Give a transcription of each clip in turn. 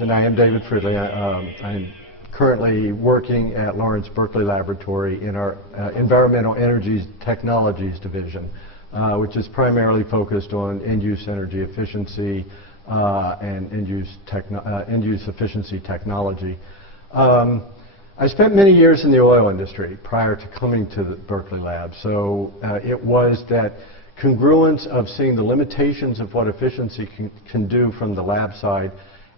And I am David Fridley. I'm currently working at Lawrence Berkeley Laboratory in our Environmental Energy Technologies division, which is primarily focused on end-use energy efficiency and end-use efficiency technology. I spent many years in the oil industry prior to coming to the Berkeley Lab, so it was that congruence of seeing the limitations of what efficiency can do from the lab side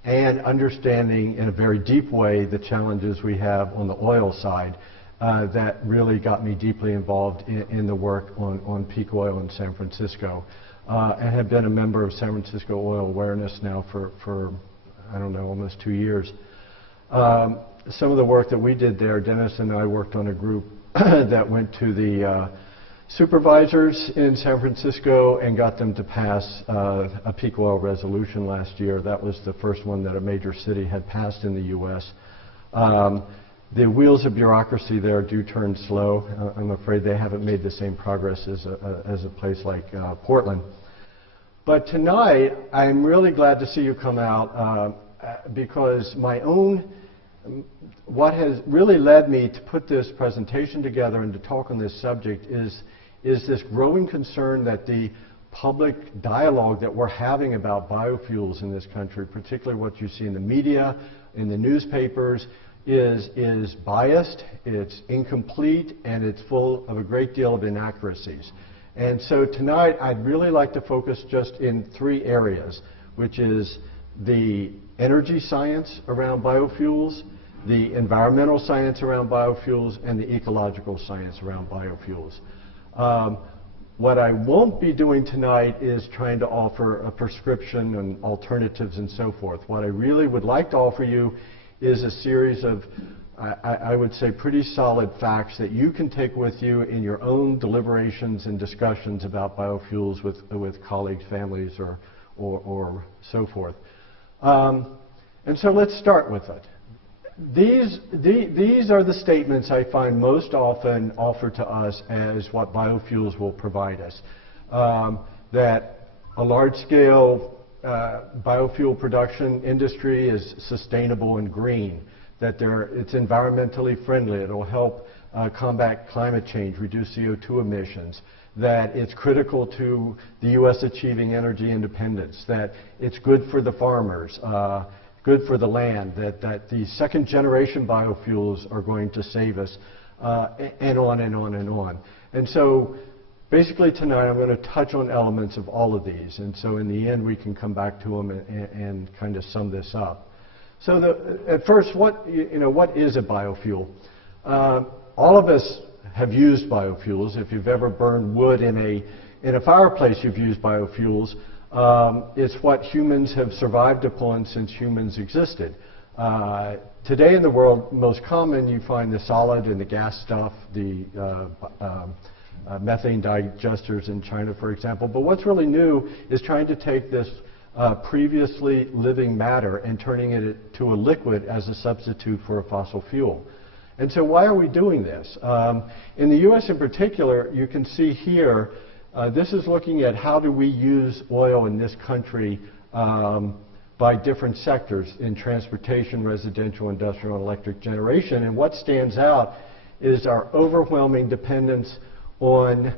and understanding in a very deep way the challenges we have on the oil side that really got me deeply involved in the work on peak oil in San Francisco. I have been a member of San Francisco Oil Awareness now for I don't know, almost 2 years. Some of the work that we did there, Dennis and I worked on a group that went to the supervisors in San Francisco and got them to pass a peak oil resolution last year. That was the first one that a major city had passed in the U.S. The wheels of bureaucracy there do turn slow. I'm afraid they haven't made the same progress as a place like Portland. But tonight, I'm really glad to see you come out because what has really led me to put this presentation together and to talk on this subject is this growing concern that the public dialogue that we're having about biofuels in this country, particularly what you see in the media, in the newspapers, is biased, it's incomplete, and it's full of a great deal of inaccuracies. And so tonight I'd really like to focus just in 3 areas, which is the energy science around biofuels, the environmental science around biofuels, and the ecological science around biofuels. What I won't be doing tonight is trying to offer a prescription and alternatives and so forth. What I really would like to offer you is a series of, I would say, pretty solid facts that you can take with you in your own deliberations and discussions about biofuels with colleagues, families, or so forth. And so let's start with it. These are the statements I find most often offered to us as what biofuels will provide us. That a large-scale biofuel production industry is sustainable and green, that it's environmentally friendly, it'll help combat climate change, reduce CO2 emissions, that it's critical to the U.S. achieving energy independence, that it's good for the farmers, good for the land, that the second-generation biofuels are going to save us, and on and on and on. And so basically tonight I'm going to touch on elements of all of these, and so in the end we can come back to them and kind of sum this up. So at first, what is a biofuel? All of us have used biofuels. If you've ever burned wood in a fireplace, you've used biofuels. It's what humans have survived upon since humans existed. Today in the world, most common, you find the solid and the gas stuff, the methane digesters in China, for example. But what's really new is trying to take this previously living matter and turning it to a liquid as a substitute for a fossil fuel. And so why are we doing this? In the U.S. in particular, you can see here, this is looking at how do we use oil in this country by different sectors in transportation, residential, industrial, and electric generation. And what stands out is our overwhelming dependence on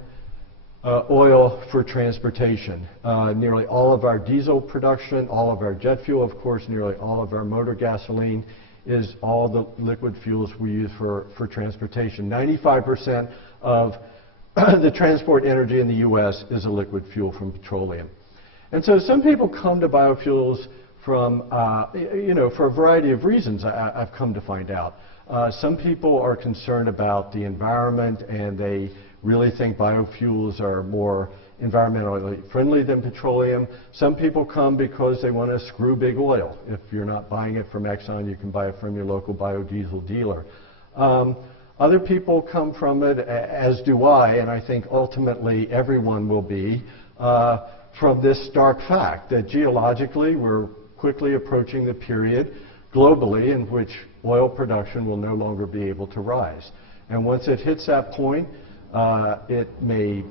oil for transportation. Nearly all of our diesel production, all of our jet fuel, of course, nearly all of our motor gasoline is all the liquid fuels we use for transportation. 95% of the transport energy in the U.S. is a liquid fuel from petroleum. And so some people come to biofuels from, for a variety of reasons, I've come to find out. Some people are concerned about the environment and they really think biofuels are more environmentally friendly than petroleum. Some people come because they want to screw big oil. If you're not buying it from Exxon, you can buy it from your local biodiesel dealer. Other people come from it, as do I, and I think ultimately everyone will be, from this stark fact that geologically we're quickly approaching the period globally in which oil production will no longer be able to rise. And once it hits that point, It may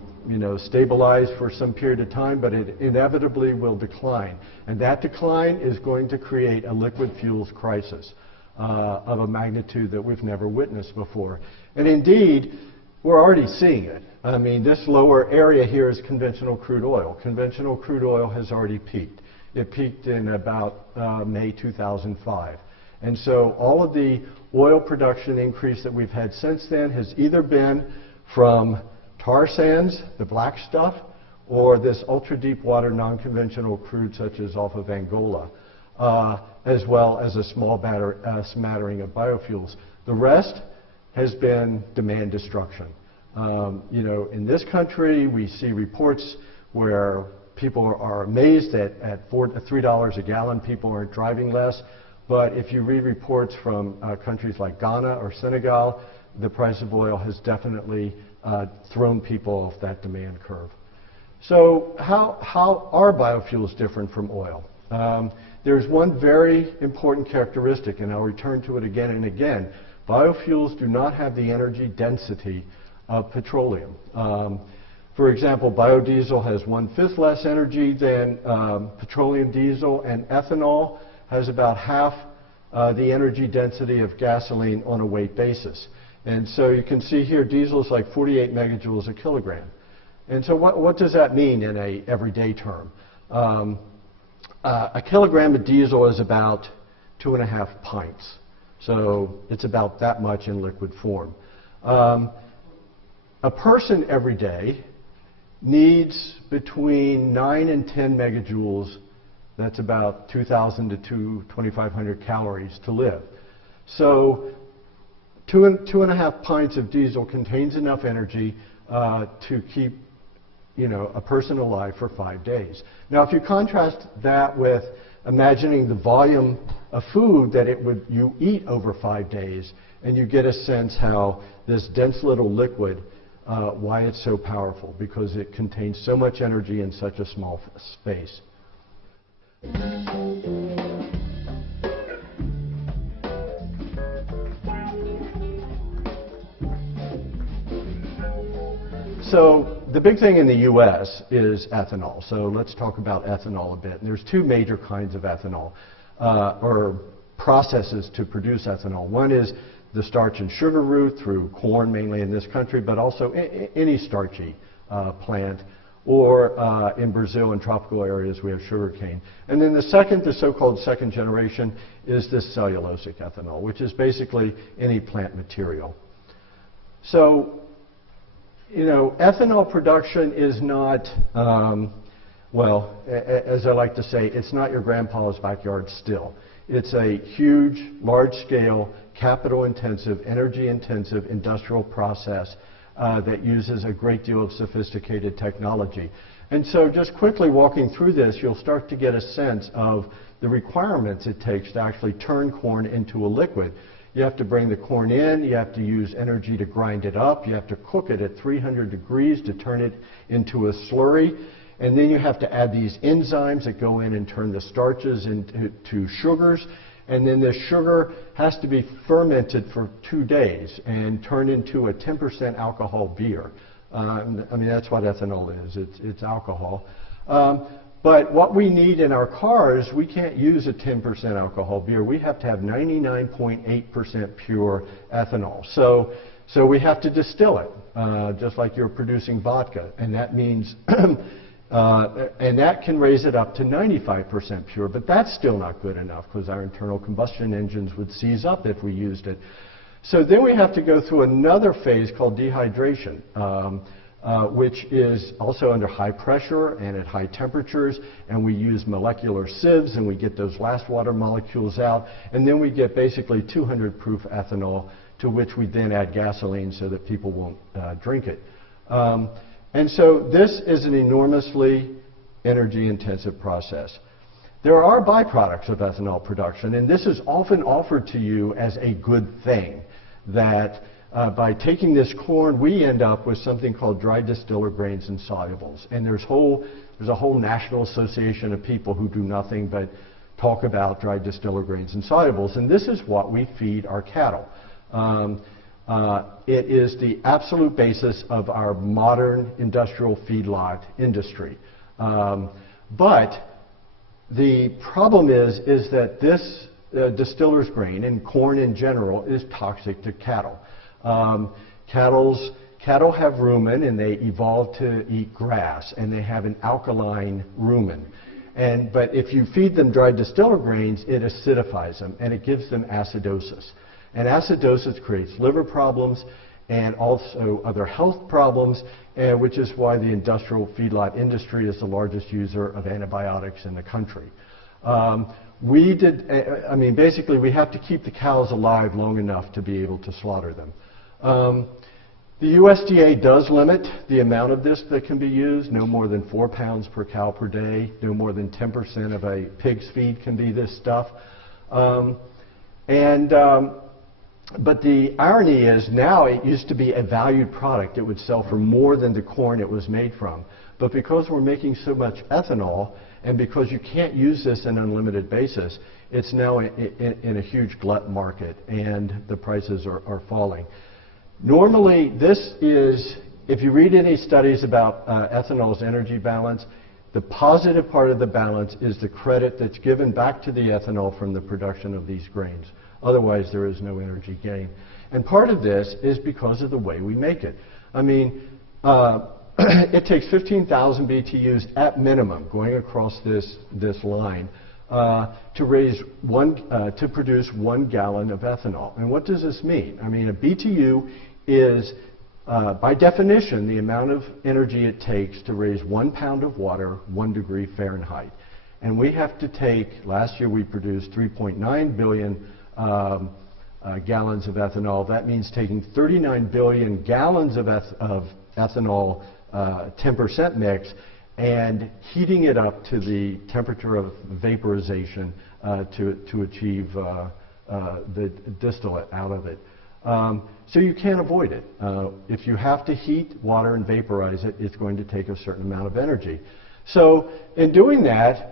stabilize for some period of time, but it inevitably will decline. And that decline is going to create a liquid fuels crisis of a magnitude that we've never witnessed before. And indeed, we're already seeing it. I mean, this lower area here is conventional crude oil. Conventional crude oil has already peaked. It peaked in about May 2005. And so all of the oil production increase that we've had since then has either been from tar sands, the black stuff, or this ultra-deep water non-conventional crude such as off of Angola, as well as a small smattering of biofuels. The rest has been demand destruction. In this country, we see reports where people are amazed that at $3 a gallon, people aren't driving less. But if you read reports from countries like Ghana or Senegal, the price of oil has definitely thrown people off that demand curve. So how are biofuels different from oil? There's one very important characteristic, and I'll return to it again and again. Biofuels do not have the energy density of petroleum. For example, biodiesel has 1/5 less energy than petroleum diesel, and ethanol has about half the energy density of gasoline on a weight basis. And so you can see here diesel is like 48 megajoules a kilogram. And so what does that mean in a everyday term? A kilogram of diesel is about 2.5 pints. So it's about that much in liquid form. A person every day needs between 9 and 10 megajoules. That's about 2,000 to 2,500 calories to live. So 2.5 pints of diesel contains enough energy to keep a person alive for 5 days. Now, if you contrast that with imagining the volume of food that you eat over 5 days, and you get a sense how this dense little liquid, why it's so powerful, because it contains so much energy in such a small space. So the big thing in the U.S. is ethanol. So let's talk about ethanol a bit. And there's two major kinds of ethanol, or processes to produce ethanol. One is the starch and sugar route through corn, mainly in this country, but also any starchy plant, or in Brazil and tropical areas we have sugarcane. And then the so-called second generation, is this cellulosic ethanol, which is basically any plant material. So, ethanol production is not, well, as I like to say, it's not your grandpa's backyard still. It's a huge, large-scale, capital-intensive, energy-intensive industrial process that uses a great deal of sophisticated technology. And so just quickly walking through this, you'll start to get a sense of the requirements it takes to actually turn corn into a liquid. You have to bring the corn in, you have to use energy to grind it up, you have to cook it at 300 degrees to turn it into a slurry, and then you have to add these enzymes that go in and turn the starches into sugars. And then this sugar has to be fermented for 2 days and turned into a 10% alcohol beer. I mean, that's what ethanol is. It's alcohol. But what we need in our cars, we can't use a 10% alcohol beer. We have to have 99.8% pure ethanol. So we have to distill it, just like you're producing vodka. And that means and that can raise it up to 95% pure, but that's still not good enough because our internal combustion engines would seize up if we used it. So then we have to go through another phase called dehydration, which is also under high pressure and at high temperatures, and we use molecular sieves and we get those last water molecules out, and then we get basically 200 proof ethanol, to which we then add gasoline so that people won't drink it. And so this is an enormously energy-intensive process. There are byproducts of ethanol production, and this is often offered to you as a good thing, that by taking this corn, we end up with something called dry distiller grains and solubles. And there's a whole national association of people who do nothing but talk about dry distiller grains and solubles, and this is what we feed our cattle. It is the absolute basis of our modern industrial feedlot industry. But the problem is that this distiller's grain, and corn in general, is toxic to cattle. Cattle have rumen, and they evolved to eat grass, and they have an alkaline rumen. But if you feed them dried distiller grains, it acidifies them, and it gives them acidosis. And acidosis creates liver problems and also other health problems, which is why the industrial feedlot industry is the largest user of antibiotics in the country. Basically, we have to keep the cows alive long enough to be able to slaughter them. The USDA does limit the amount of this that can be used. No more than 4 pounds per cow per day. No more than 10% of a pig's feed can be this stuff. But the irony is now it used to be a valued product. It would sell for more than the corn it was made from. But because we're making so much ethanol, and because you can't use this on an unlimited basis, it's now in a huge glut market, and the prices are falling. Normally, this is, if you read any studies about ethanol's energy balance, the positive part of the balance is the credit that's given back to the ethanol from the production of these grains. Otherwise, there is no energy gain. And part of this is because of the way we make it. It takes 15,000 BTUs at minimum going across this line to produce 1 gallon of ethanol. And what does this mean? A BTU is, by definition, the amount of energy it takes to raise 1 pound of water 1 degree Fahrenheit. And we have to take, last year we produced 3.9 billion gallons of ethanol. That means taking 39 billion gallons of ethanol 10% mix and heating it up to the temperature of vaporization to achieve the distillate out of it. So you can't avoid it. If you have to heat water and vaporize it, it's going to take a certain amount of energy. So in doing that,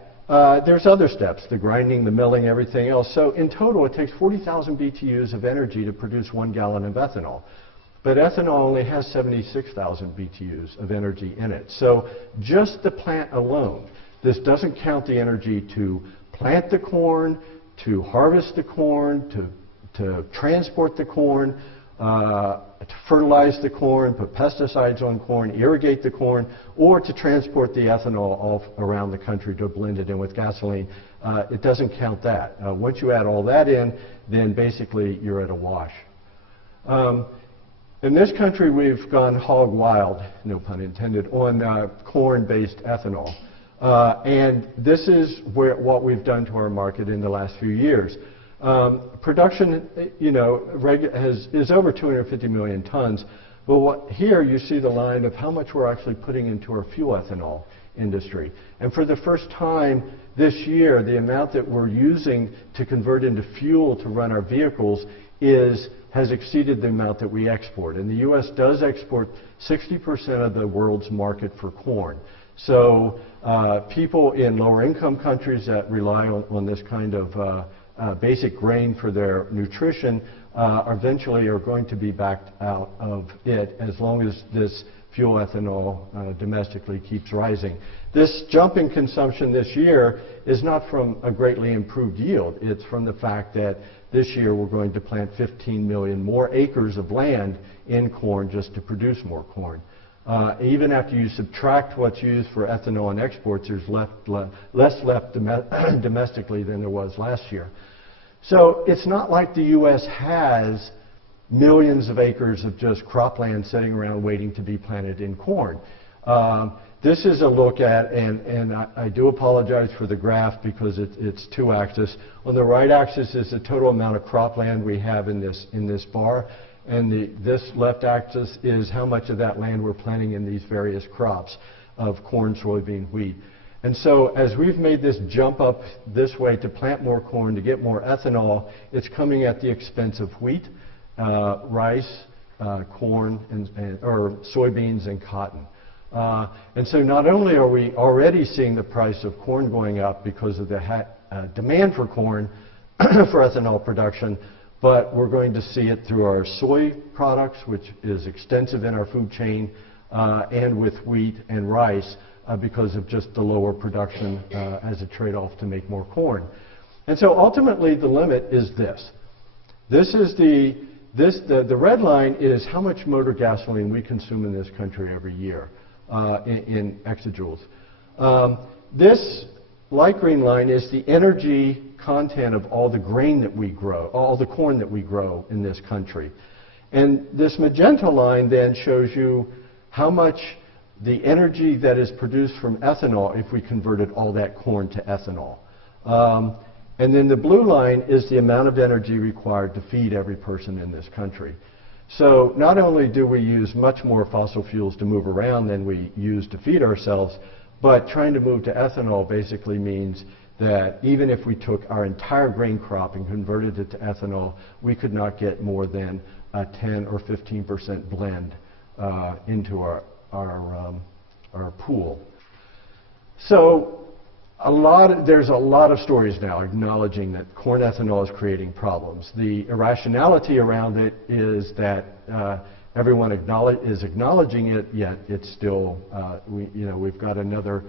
there's other steps, the grinding, the milling, everything else. So in total, it takes 40,000 BTUs of energy to produce 1 gallon of ethanol. But ethanol only has 76,000 BTUs of energy in it. So just the plant alone, this doesn't count the energy to plant the corn, to harvest the corn, to transport the corn, to fertilize the corn, put pesticides on corn, irrigate the corn, or to transport the ethanol all around the country to blend it in with gasoline. It doesn't count that. Once you add all that in, then basically you're at a wash. In this country, we've gone hog wild, no pun intended, on corn-based ethanol. And this is what we've done to our market in the last few years. Production, is over 250 million tons. But here you see the line of how much we're actually putting into our fuel ethanol industry. And for the first time this year, the amount that we're using to convert into fuel to run our vehicles has exceeded the amount that we export. And the U.S. does export 60% of the world's market for corn. So people in lower income countries that rely on this kind of basic grain for their nutrition eventually are going to be backed out of it as long as this fuel ethanol domestically keeps rising. This jump in consumption this year is not from a greatly improved yield. It's from the fact that this year we're going to plant 15 million more acres of land in corn just to produce more corn. Even after you subtract what's used for ethanol and exports, there's less left domestically than there was last year. So it's not like the U.S. has millions of acres of just cropland sitting around waiting to be planted in corn. This is a look at, and I do apologize for the graph because it's two axis. On the right axis is the total amount of cropland we have in this bar, and this left axis is how much of that land we're planting in these various crops of corn, soybean, wheat. And so as we've made this jump up this way to plant more corn, to get more ethanol, it's coming at the expense of wheat, rice, corn, or soybeans and cotton. And so not only are we already seeing the price of corn going up because of the demand for corn for ethanol production, but we're going to see it through our soy products, which is extensive in our food chain, and with wheat and rice because of just the lower production as a trade-off to make more corn. And so ultimately the limit is this. The red line is how much motor gasoline we consume in this country every year in exajoules. This light green line is the energy content of all the grain that we grow, all the corn that we grow in this country. And this magenta line then shows you how much the energy that is produced from ethanol if we converted all that corn to ethanol. And then the blue line is the amount of energy required to feed every person in this country. So not only do we use much more fossil fuels to move around than we use to feed ourselves, but trying to move to ethanol basically means that even if we took our entire grain crop and converted it to ethanol, we could not get more than a 10 or 15% blend into our pool. So there's a lot of stories now acknowledging that corn ethanol is creating problems. The irrationality around it is that everyone is acknowledging it, yet it's still, we've got another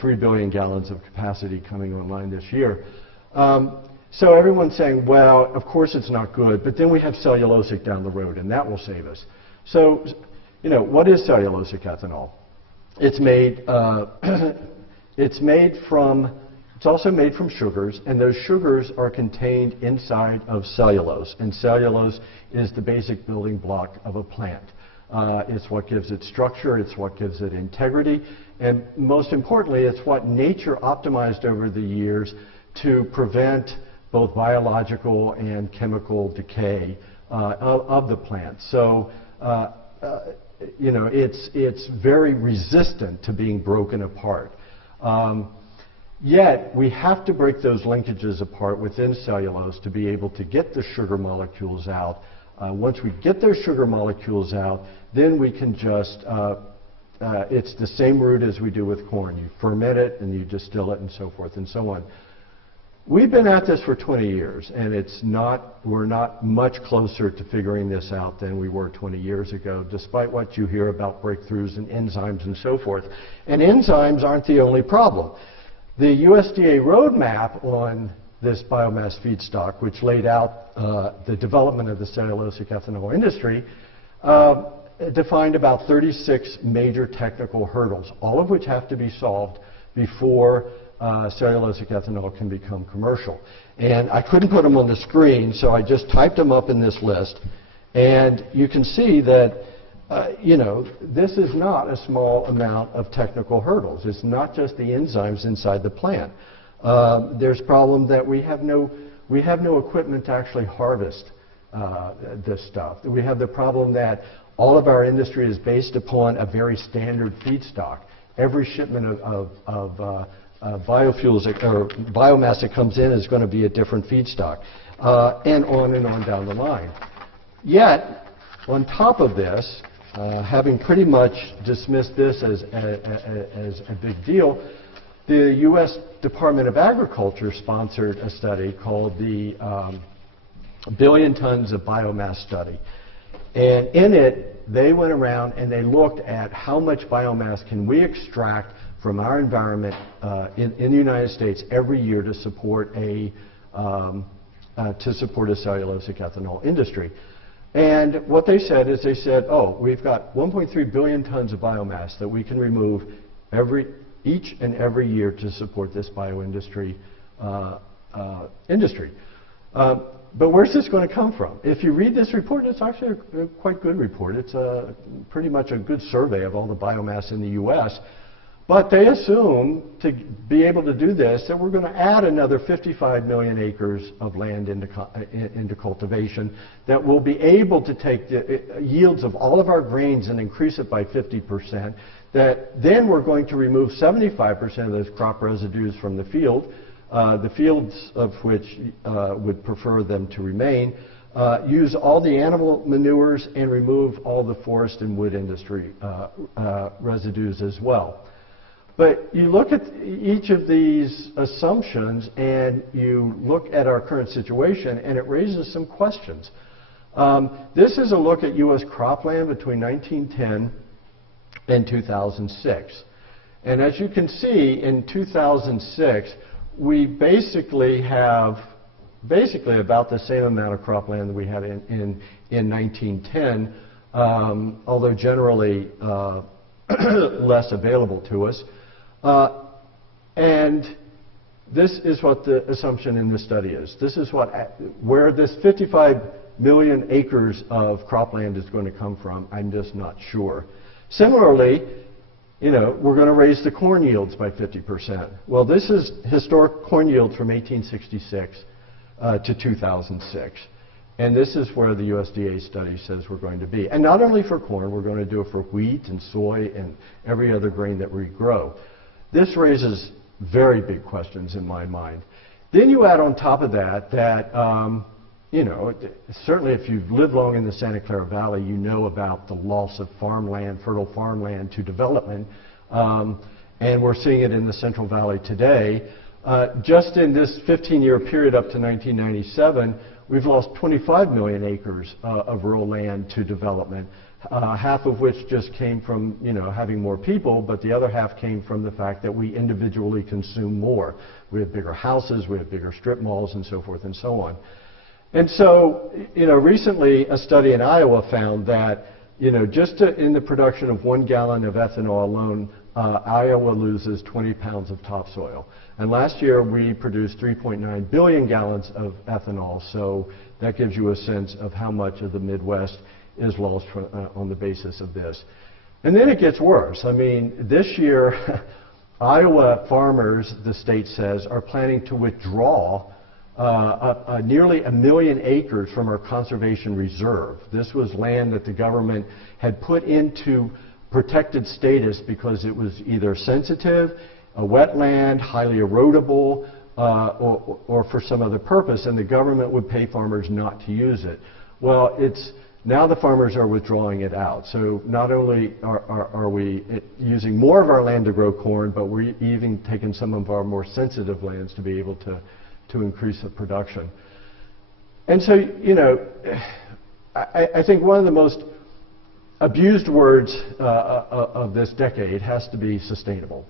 3 billion gallons of capacity coming online this year. So everyone's saying, well, of course it's not good, but then we have cellulosic down the road, and that will save us. So, what is cellulosic ethanol? It's made, it's also made from sugars, and those sugars are contained inside of cellulose, and cellulose is the basic building block of a plant. It's what gives it structure, it's what gives it integrity, and most importantly, it's what nature optimized over the years to prevent both biological and chemical decay of the plant. So, it's very resistant to being broken apart. Yet, we have to break those linkages apart within cellulose to be able to get the sugar molecules out. Once we get those sugar molecules out, then we can just, it's the same route as we do with corn. You ferment it and you distill it and so forth and so on. We've been at this for 20 years, and we're not much closer to figuring this out than we were 20 years ago, despite what you hear about breakthroughs in enzymes and so forth. And enzymes aren't the only problem. The USDA roadmap on this biomass feedstock, which laid out the development of the cellulosic ethanol industry, defined about 36 major technical hurdles, all of which have to be solved before cellulosic ethanol can become commercial. And I couldn't put them on the screen, so I just typed them up in this list. And you can see that, this is not a small amount of technical hurdles. It's not just the enzymes inside the plant. There's a problem that we have no equipment to actually harvest this stuff. We have the problem that all of our industry is based upon a very standard feedstock. Every shipment of biofuels or biomass that comes in is going to be a different feedstock, and on down the line. Yet, on top of this, having pretty much dismissed this as a big deal, the U.S. Department of Agriculture sponsored a study called the Billion Tons of Biomass Study. And in it, they went around and they looked at how much biomass can we extract from our environment in the United States every year to support a cellulosic ethanol industry. And what they said is oh, we've got 1.3 billion tons of biomass that we can remove each and every year to support this bioindustry industry. But where's this going to come from? If you read this report, it's actually a quite good report. It's pretty much a good survey of all the biomass in the U.S. But they assume, to be able to do this, that we're going to add another 55 million acres of land into cultivation, that will be able to take the yields of all of our grains and increase it by 50%, that then we're going to remove 75% of those crop residues from the field, the fields of which would prefer them to remain, use all the animal manures, and remove all the forest and wood industry residues as well. But you look at each of these assumptions and you look at our current situation and it raises some questions. This is a look at U.S. cropland between 1910 and 2006. And as you can see, in 2006, we basically have about the same amount of cropland that we had in 1910, although generally less available to us. And this is what the assumption in this study is. This is where this 55 million acres of cropland is going to come from. I'm just not sure. Similarly, we're going to raise the corn yields by 50%. Well, this is historic corn yields from 1866 to 2006. And this is where the USDA study says we're going to be. And not only for corn, we're going to do it for wheat and soy and every other grain that we grow. This raises very big questions in my mind. Then you add on top of that certainly if you've lived long in the Santa Clara Valley, you know about the loss of farmland, fertile farmland to development. And we're seeing it in the Central Valley today. Just in this 15-year period up to 1997, we've lost 25 million acres of rural land to development, half of which just came from having more people, but the other half came from the fact that we individually consume more. We have bigger houses, we have bigger strip malls, and so forth and so on. And so, recently a study in Iowa found that, just in the production of 1 gallon of ethanol alone, Iowa loses 20 pounds of topsoil. And last year we produced 3.9 billion gallons of ethanol, so that gives you a sense of how much of the Midwest is lost on the basis of this. And then it gets worse. I mean, this year, Iowa farmers, the state says, are planning to withdraw nearly 1 million acres from our conservation reserve. This was land that the government had put into protected status because it was either sensitive, a wetland, highly erodible, or for some other purpose, and the government would pay farmers not to use it. Well, now the farmers are withdrawing it out. So not only are we using more of our land to grow corn, but we're even taking some of our more sensitive lands to be able to increase the production. And so, I think one of the most abused words of this decade has to be sustainable.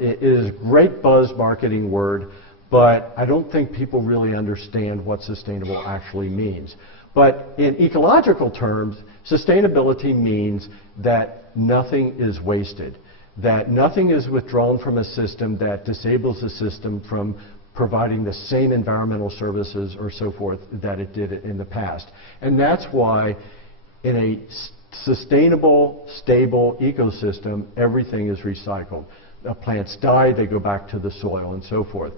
It is a great buzz marketing word, but I don't think people really understand what sustainable actually means. But in ecological terms, sustainability means that nothing is wasted, that nothing is withdrawn from a system that disables the system from providing the same environmental services or so forth that it did in the past. And that's why in a sustainable, stable ecosystem, everything is recycled. Plants die, they go back to the soil and so forth.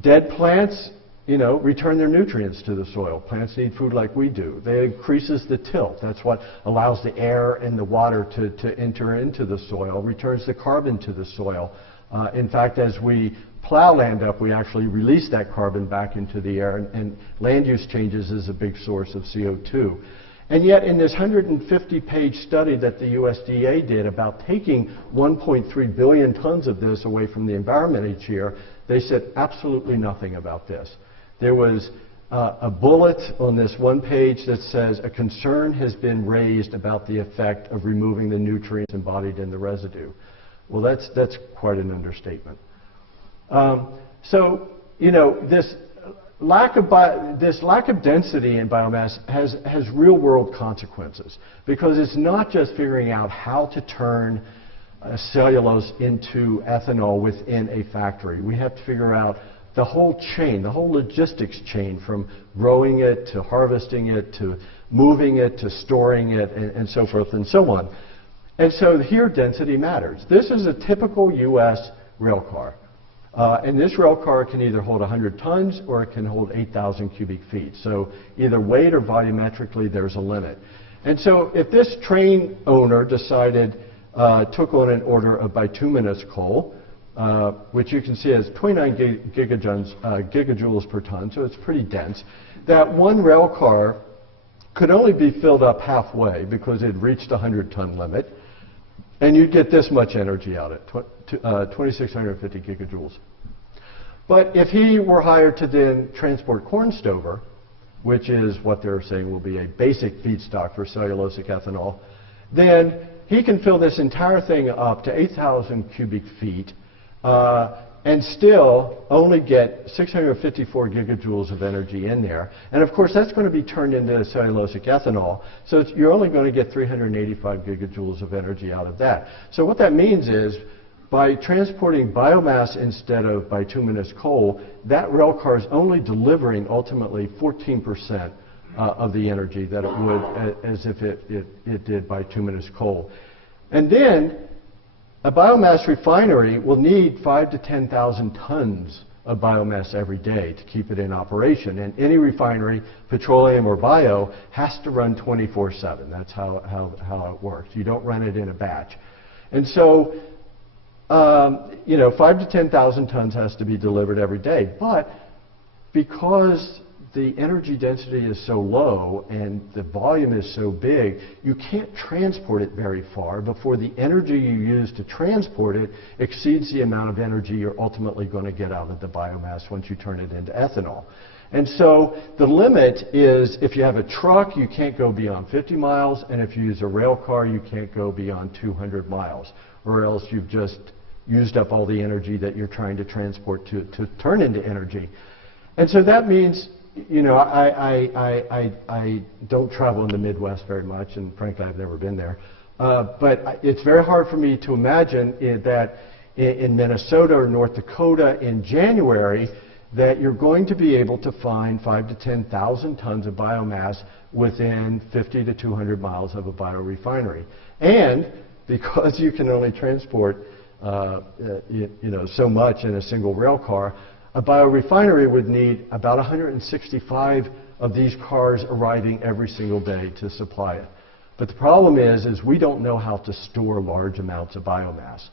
Dead plants, return their nutrients to the soil. Plants need food like we do. They increases the tilt. That's what allows the air and the water to enter into the soil, returns the carbon to the soil. In fact, as we plow land up, we actually release that carbon back into the air, and land use changes is a big source of CO2. And yet in this 150-page study that the USDA did about taking 1.3 billion tons of this away from the environment each year, they said absolutely nothing about this. There was a bullet on this one page that says a concern has been raised about the effect of removing the nutrients embodied in the residue. Well, that's quite an understatement. This lack of density in biomass has real-world consequences, because it's not just figuring out how to turn cellulose into ethanol within a factory. We have to figure out the whole chain, the whole logistics chain, from growing it to harvesting it to moving it to storing it and so forth and so on. And so here density matters. This is a typical U.S. rail car. And this rail car can either hold 100 tons or it can hold 8,000 cubic feet. So either weight or volumetrically there's a limit. And so if this train owner decided, took on an order of bituminous coal, which you can see has 29 gigajoules per ton, so it's pretty dense, that one rail car could only be filled up halfway because it reached the 100-ton limit. And you'd get this much energy out of it, 2,650 gigajoules. But if he were hired to then transport corn stover, which is what they're saying will be a basic feedstock for cellulosic ethanol, then he can fill this entire thing up to 8,000 cubic feet and still only get 654 gigajoules of energy in there. And of course, that's going to be turned into cellulosic ethanol, so you're only going to get 385 gigajoules of energy out of that. So what that means is, by transporting biomass instead of bituminous coal, that rail car is only delivering ultimately 14% of the energy that it would as if it did bituminous coal. And then a biomass refinery will need 5,000 to 10,000 tons of biomass every day to keep it in operation. And any refinery, petroleum or bio, has to run 24/7. That's how it works. You don't run it in a batch. And so, 5,000 to 10,000 tons has to be delivered every day. But because the energy density is so low and the volume is so big, you can't transport it very far before the energy you use to transport it exceeds the amount of energy you're ultimately going to get out of the biomass once you turn it into ethanol. And so the limit is, if you have a truck, you can't go beyond 50 miles, and if you use a rail car, you can't go beyond 200 miles, or else you've just used up all the energy that you're trying to transport to turn into energy. And so that means, I don't travel in the Midwest very much, and frankly, I've never been there. But it's very hard for me to imagine that in Minnesota or North Dakota in January, that you're going to be able to find 5,000 to 10,000 tons of biomass within 50 to 200 miles of a biorefinery. And because you can only transport so much in a single rail car, a biorefinery would need about 165 of these cars arriving every single day to supply it. But the problem is we don't know how to store large amounts of biomass.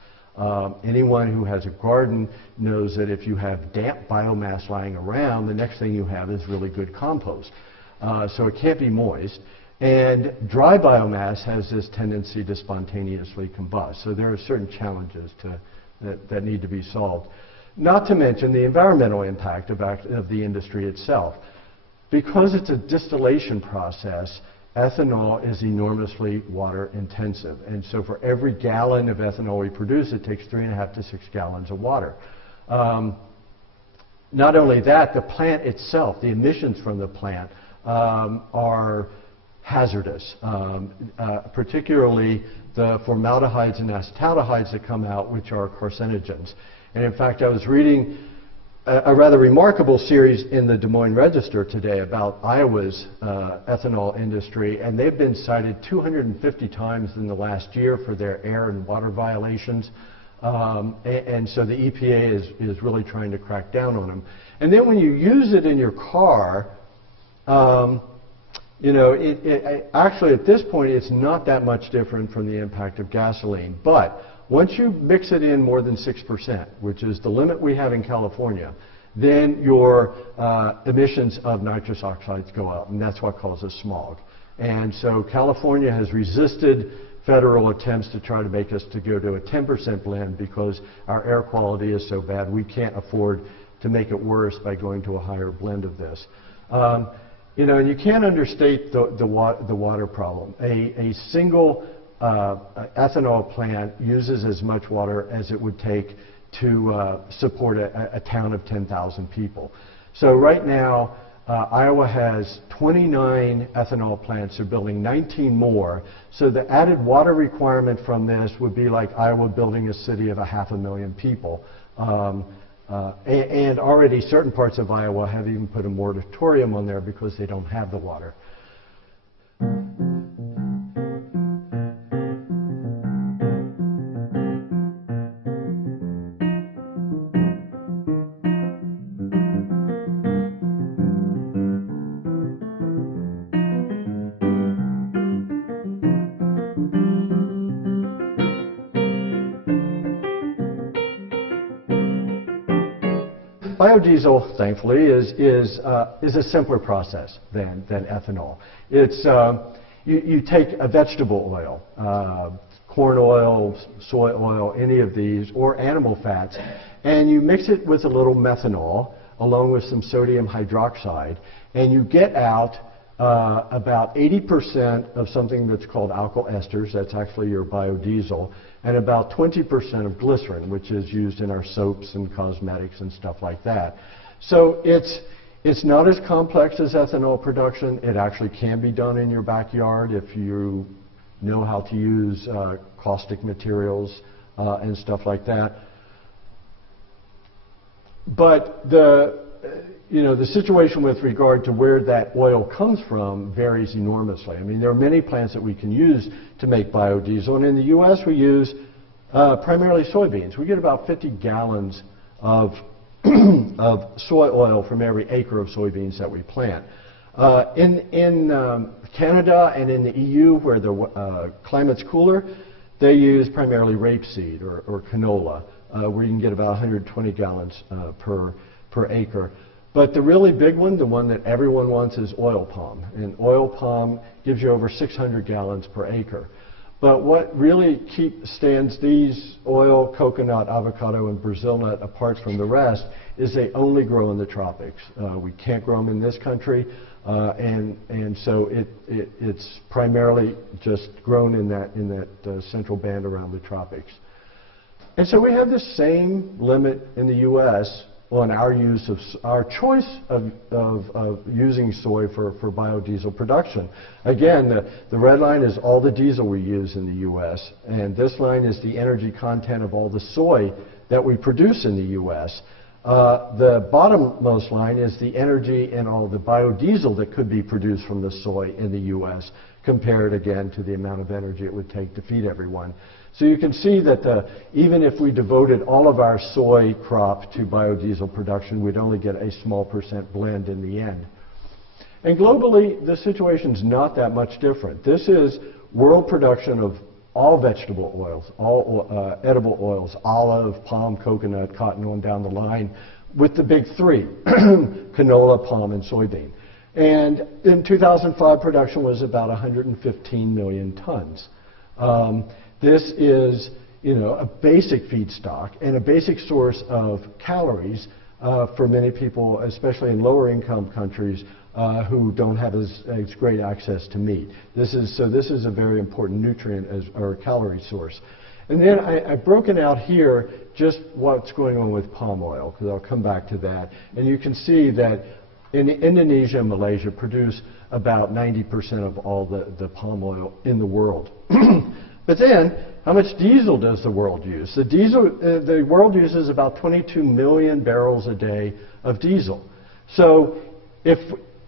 Anyone who has a garden knows that if you have damp biomass lying around, the next thing you have is really good compost. So it can't be moist. And dry biomass has this tendency to spontaneously combust. So there are certain challenges that need to be solved. Not to mention the environmental impact of the industry itself. Because it's a distillation process, ethanol is enormously water intensive. And so for every gallon of ethanol we produce, it takes 3.5 to 6 gallons of water. Not only that, the plant itself, the emissions from the plant are hazardous, particularly the formaldehydes and acetaldehydes that come out, which are carcinogens. And in fact, I was reading a rather remarkable series in the Des Moines Register today about Iowa's ethanol industry, and they've been cited 250 times in the last year for their air and water violations. And so the EPA is really trying to crack down on them. And then when you use it in your car, actually at this point it's not that much different from the impact of gasoline. But once you mix it in more than 6%, which is the limit we have in California, then your emissions of nitrous oxides go up, and that's what causes smog. And so California has resisted federal attempts to try to make us to go to a 10% blend because our air quality is so bad we can't afford to make it worse by going to a higher blend of this. And you can't understate the water problem. A single ethanol plant uses as much water as it would take to support a town of 10,000 people. So right now, Iowa has 29 ethanol plants. They're building 19 more. So the added water requirement from this would be like Iowa building a city of 500,000 people. And already certain parts of Iowa have even put a moratorium on there because they don't have the water. Biodiesel, thankfully, is a simpler process than ethanol. It's you take a vegetable oil, corn oil, soy oil, any of these, or animal fats, and you mix it with a little methanol along with some sodium hydroxide, and you get out about 80% of something that's called alkyl esters, that's actually your biodiesel, and about 20% of glycerin, which is used in our soaps and cosmetics and stuff like that. So it's not as complex as ethanol production. It actually can be done in your backyard if you know how to use caustic materials and stuff like that. But the situation with regard to where that oil comes from varies enormously. I mean, there are many plants that we can use to make biodiesel, and in the U.S. we use primarily soybeans. We get about 50 gallons of soy oil from every acre of soybeans that we plant. In Canada and in the EU, where the climate's cooler, they use primarily rapeseed or canola, where you can get about 120 gallons per acre. But the really big one, the one that everyone wants, is oil palm. And oil palm gives you over 600 gallons per acre. But what really stands these oil, coconut, avocado, and Brazil nut apart from the rest is they only grow in the tropics. We can't grow them in this country, and so it's primarily just grown in that central band around the tropics. And so we have the same limit in the U.S. on our choice of using soy for biodiesel production. Again, the red line is all the diesel we use in the U.S., and this line is the energy content of all the soy that we produce in the U.S. The bottommost line is the energy and all the biodiesel that could be produced from the soy in the U.S., compared again to the amount of energy it would take to feed everyone. So you can see that even if we devoted all of our soy crop to biodiesel production, we'd only get a small % blend in the end. And globally, the situation's not that much different. This is world production of all vegetable oils, all edible oils, olive, palm, coconut, cotton, on down the line, with the big three, canola, palm, and soybean. And in 2005, production was about 115 million tons. This is, a basic feedstock and a basic source of calories for many people, especially in lower income countries who don't have as great access to meat. This is a very important nutrient or calorie source. And then I've broken out here just what's going on with palm oil, because I'll come back to that. And you can see that in Indonesia and Malaysia produce about 90% of all the palm oil in the world. But then, how much diesel does the world use? The world uses about 22 million barrels a day of diesel. So if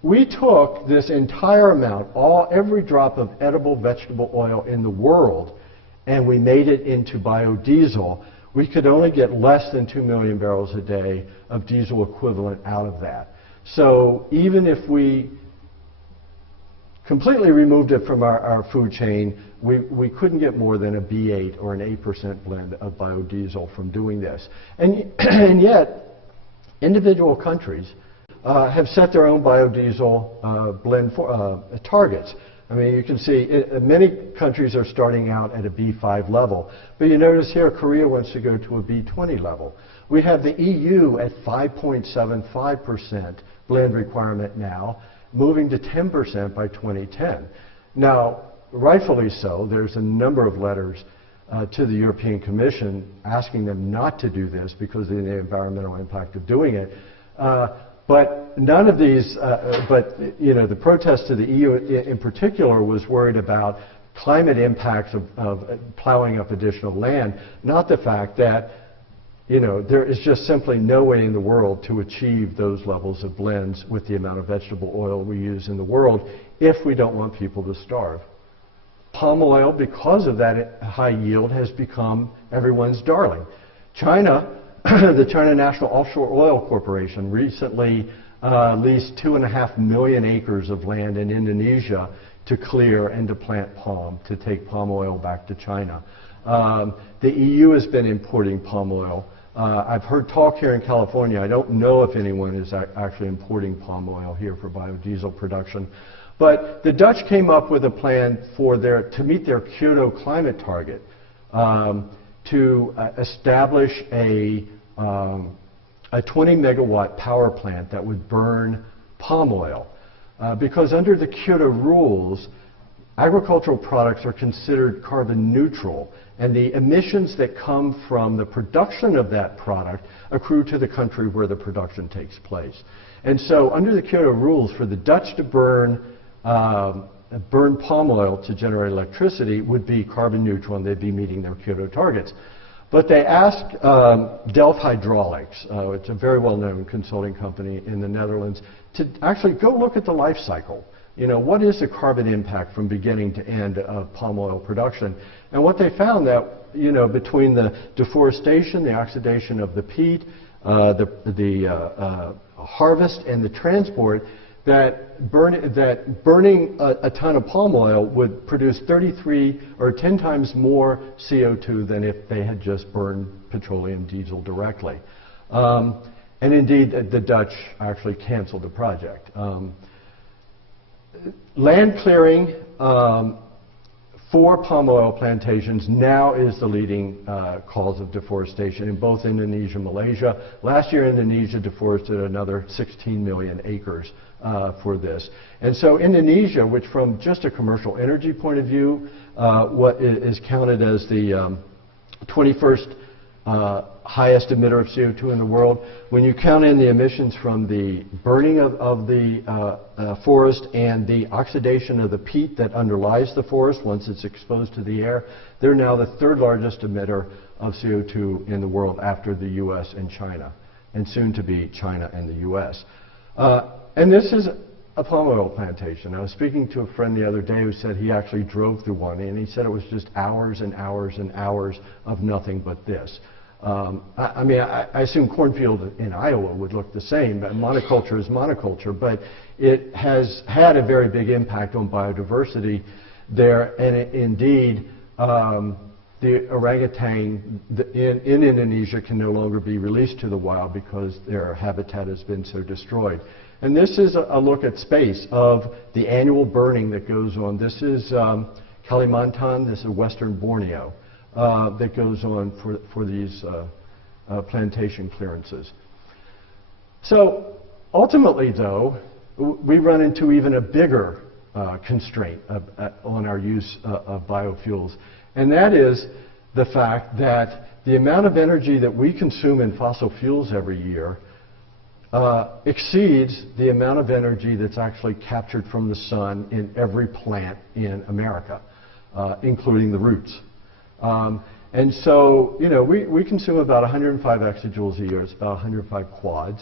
we took this entire amount, every drop of edible vegetable oil in the world, and we made it into biodiesel, we could only get less than 2 million barrels a day of diesel equivalent out of that. So even if we completely removed it from our food chain, we couldn't get more than a B8 or an 8% blend of biodiesel from doing this. And yet, individual countries have set their own biodiesel blend targets. I mean, you can see many countries are starting out at a B5 level, but you notice here Korea wants to go to a B20 level. We have the EU at 5.75% blend requirement now, moving to 10% by 2010. Now, rightfully so, there's a number of letters to the European Commission asking them not to do this because of the environmental impact of doing it. But none of these, the protest to the EU in particular was worried about climate impacts of plowing up additional land, not the fact that there is just simply no way in the world to achieve those levels of blends with the amount of vegetable oil we use in the world if we don't want people to starve. Palm oil, because of that high yield, has become everyone's darling. China, the China National Offshore Oil Corporation, recently leased 2.5 million acres of land in Indonesia to clear and to plant palm, to take palm oil back to China. The EU has been importing palm oil. I've heard talk here in California. I don't know if anyone is actually importing palm oil here for biodiesel production. But the Dutch came up with a plan to meet their Kyoto climate target to establish a 20 megawatt power plant that would burn palm oil. Because under the Kyoto rules, agricultural products are considered carbon neutral, and the emissions that come from the production of that product accrue to the country where the production takes place. And so under the Kyoto rules, for the Dutch to burn palm oil to generate electricity would be carbon neutral, and they'd be meeting their Kyoto targets. But they asked Delft Hydraulics, it's a very well-known consulting company in the Netherlands, to actually go look at the life cycle. You know, what is the carbon impact from beginning to end of palm oil production? And what they found that, you know, between the deforestation, the oxidation of the peat, the harvest and the transport, that burning a ton of palm oil would produce 33 or 10 times more CO2 than if they had just burned petroleum diesel directly. And indeed, the Dutch actually canceled the project. Land clearing for palm oil plantations now is the leading cause of deforestation in both Indonesia and Malaysia. Last year, Indonesia deforested another 16 million acres for this. And so Indonesia, which from just a commercial energy point of view, what is counted as the 21st highest emitter of CO2 in the world, when you count in the emissions from the burning of the forest and the oxidation of the peat that underlies the forest once it's exposed to the air, they're now the third largest emitter of CO2 in the world after the US and China, and soon to be China and the US. And this is a palm oil plantation. I was speaking to a friend the other day who said he actually drove through one, and he said it was just hours and hours and hours of nothing but this. I mean, I assume cornfield in Iowa would look the same. Monoculture is monoculture, but it has had a very big impact on biodiversity there, and indeed, the orangutan in Indonesia can no longer be released to the wild because their habitat has been so destroyed. And this is a look at space of the annual burning that goes on. This is Kalimantan, this is Western Borneo, that goes on for these plantation clearances. So ultimately, though, we run into even a bigger constraint on our use of biofuels, and that is the fact that the amount of energy that we consume in fossil fuels every year exceeds the amount of energy that's actually captured from the sun in every plant in America, including the roots. And so, you know, we consume about 105 exajoules a year. It's about 105 quads.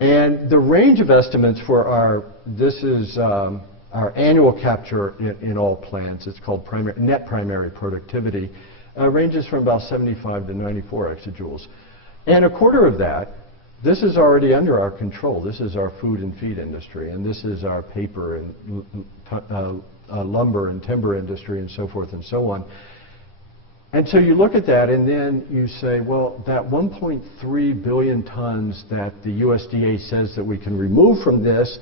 And the range of estimates for this is our annual capture in all plants. It's called net primary productivity. Ranges from about 75 to 94 exajoules. And a quarter of that, this is already under our control. This is our food and feed industry, and this is our paper and lumber and timber industry and so forth and so on. And so you look at that and then you say, well, that 1.3 billion tons that the USDA says that we can remove from this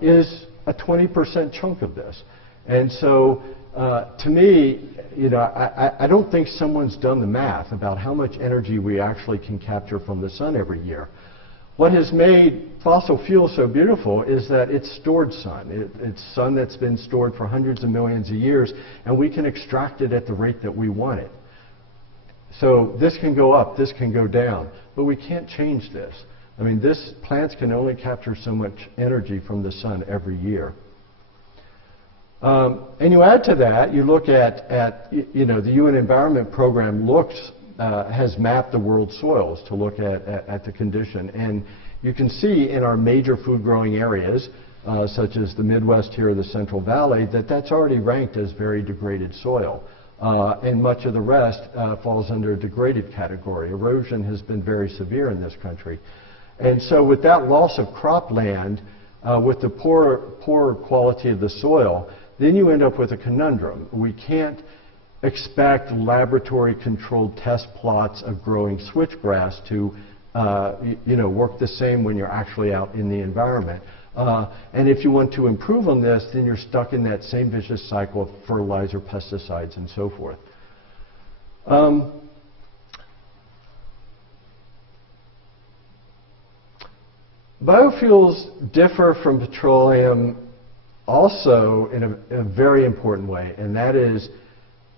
is a 20% chunk of this. And so to me, you know, I don't think someone's done the math about how much energy we actually can capture from the sun every year. What has made fossil fuel so beautiful is that it's stored sun. It's sun that's been stored for hundreds of millions of years, and we can extract it at the rate that we want it. So this can go up, this can go down, but we can't change this. I mean, plants can only capture so much energy from the sun every year. And you add to that, you look at you know, the UN Environment Program has mapped the world's soils to look at the condition. And you can see in our major food growing areas, such as the Midwest here or the Central Valley, that's already ranked as very degraded soil. And much of the rest falls under a degraded category. Erosion has been very severe in this country. And so with that loss of cropland, with the poor quality of the soil, then you end up with a conundrum. We can't expect laboratory-controlled test plots of growing switchgrass to you know, work the same when you're actually out in the environment. And if you want to improve on this, then you're stuck in that same vicious cycle of fertilizer, pesticides, and so forth. Biofuels differ from petroleum also in a very important way, and that is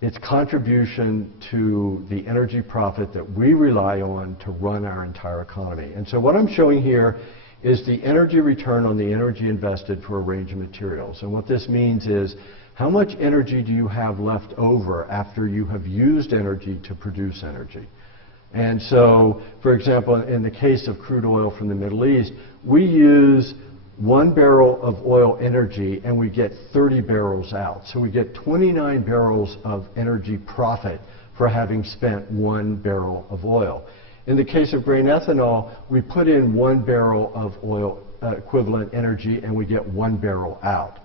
its contribution to the energy profit that we rely on to run our entire economy. And so what I'm showing here is the energy return on the energy invested for a range of materials. And what this means is, how much energy do you have left over after you have used energy to produce energy? And so, for example, in the case of crude oil from the Middle East, we use 1 barrel of oil energy and we get 30 barrels out. So we get 29 barrels of energy profit for having spent 1 barrel of oil. In the case of grain ethanol, we put in 1 barrel of oil equivalent energy and we get 1 barrel out.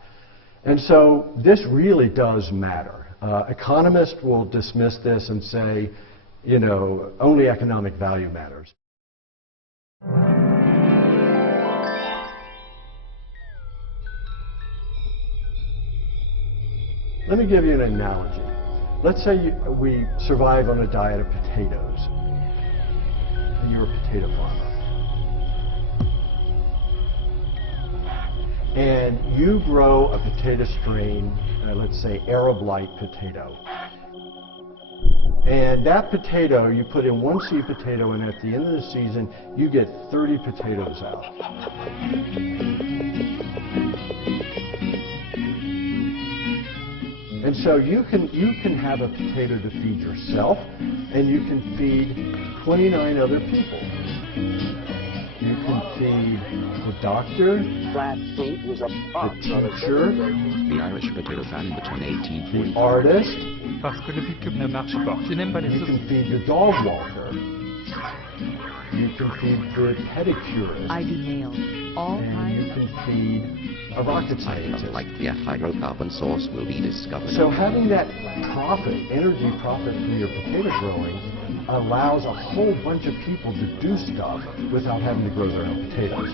And so this really does matter. Economists will dismiss this and say, you know, only economic value matters. Let me give you an analogy. Let's say we survive on a diet of potatoes, and you're a potato farmer. And you grow a potato strain, let's say Arab Light potato. And that potato, you put in 1 seed potato, and at the end of the season, you get 30 potatoes out. And so you can have a potato to feed yourself, and you can feed 29 other people. You can feed the doctor, the teacher, The Irish potato famine between 1840. the artist. Parce que le pick-up ne marche pas. Tu n'aimes pas les You sauces. can feed the dog walker. You can feed the pedicurist. I do nails. All And kinds you can feed a rocket scientist. Unlikely a hydrocarbon source will be discovered. So having that profit, energy profit from your potato growing, allows a whole bunch of people to do stuff without having to grow their own potatoes.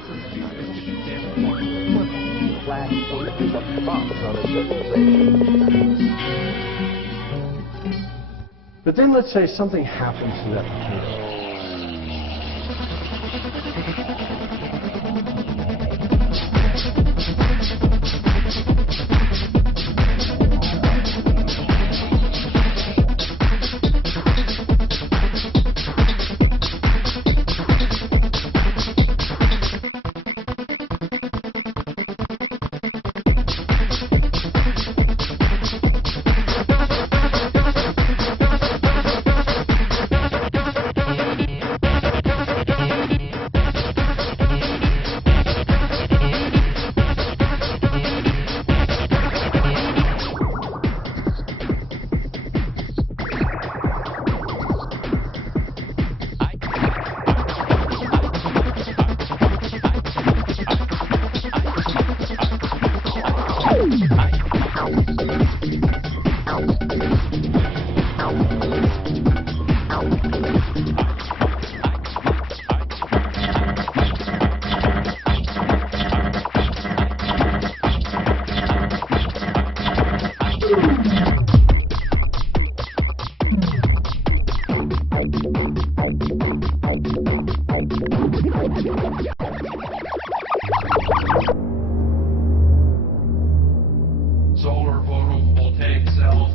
But then let's say something happens to that potato. Solar photovoltaic cells. Solar photovoltaic cells.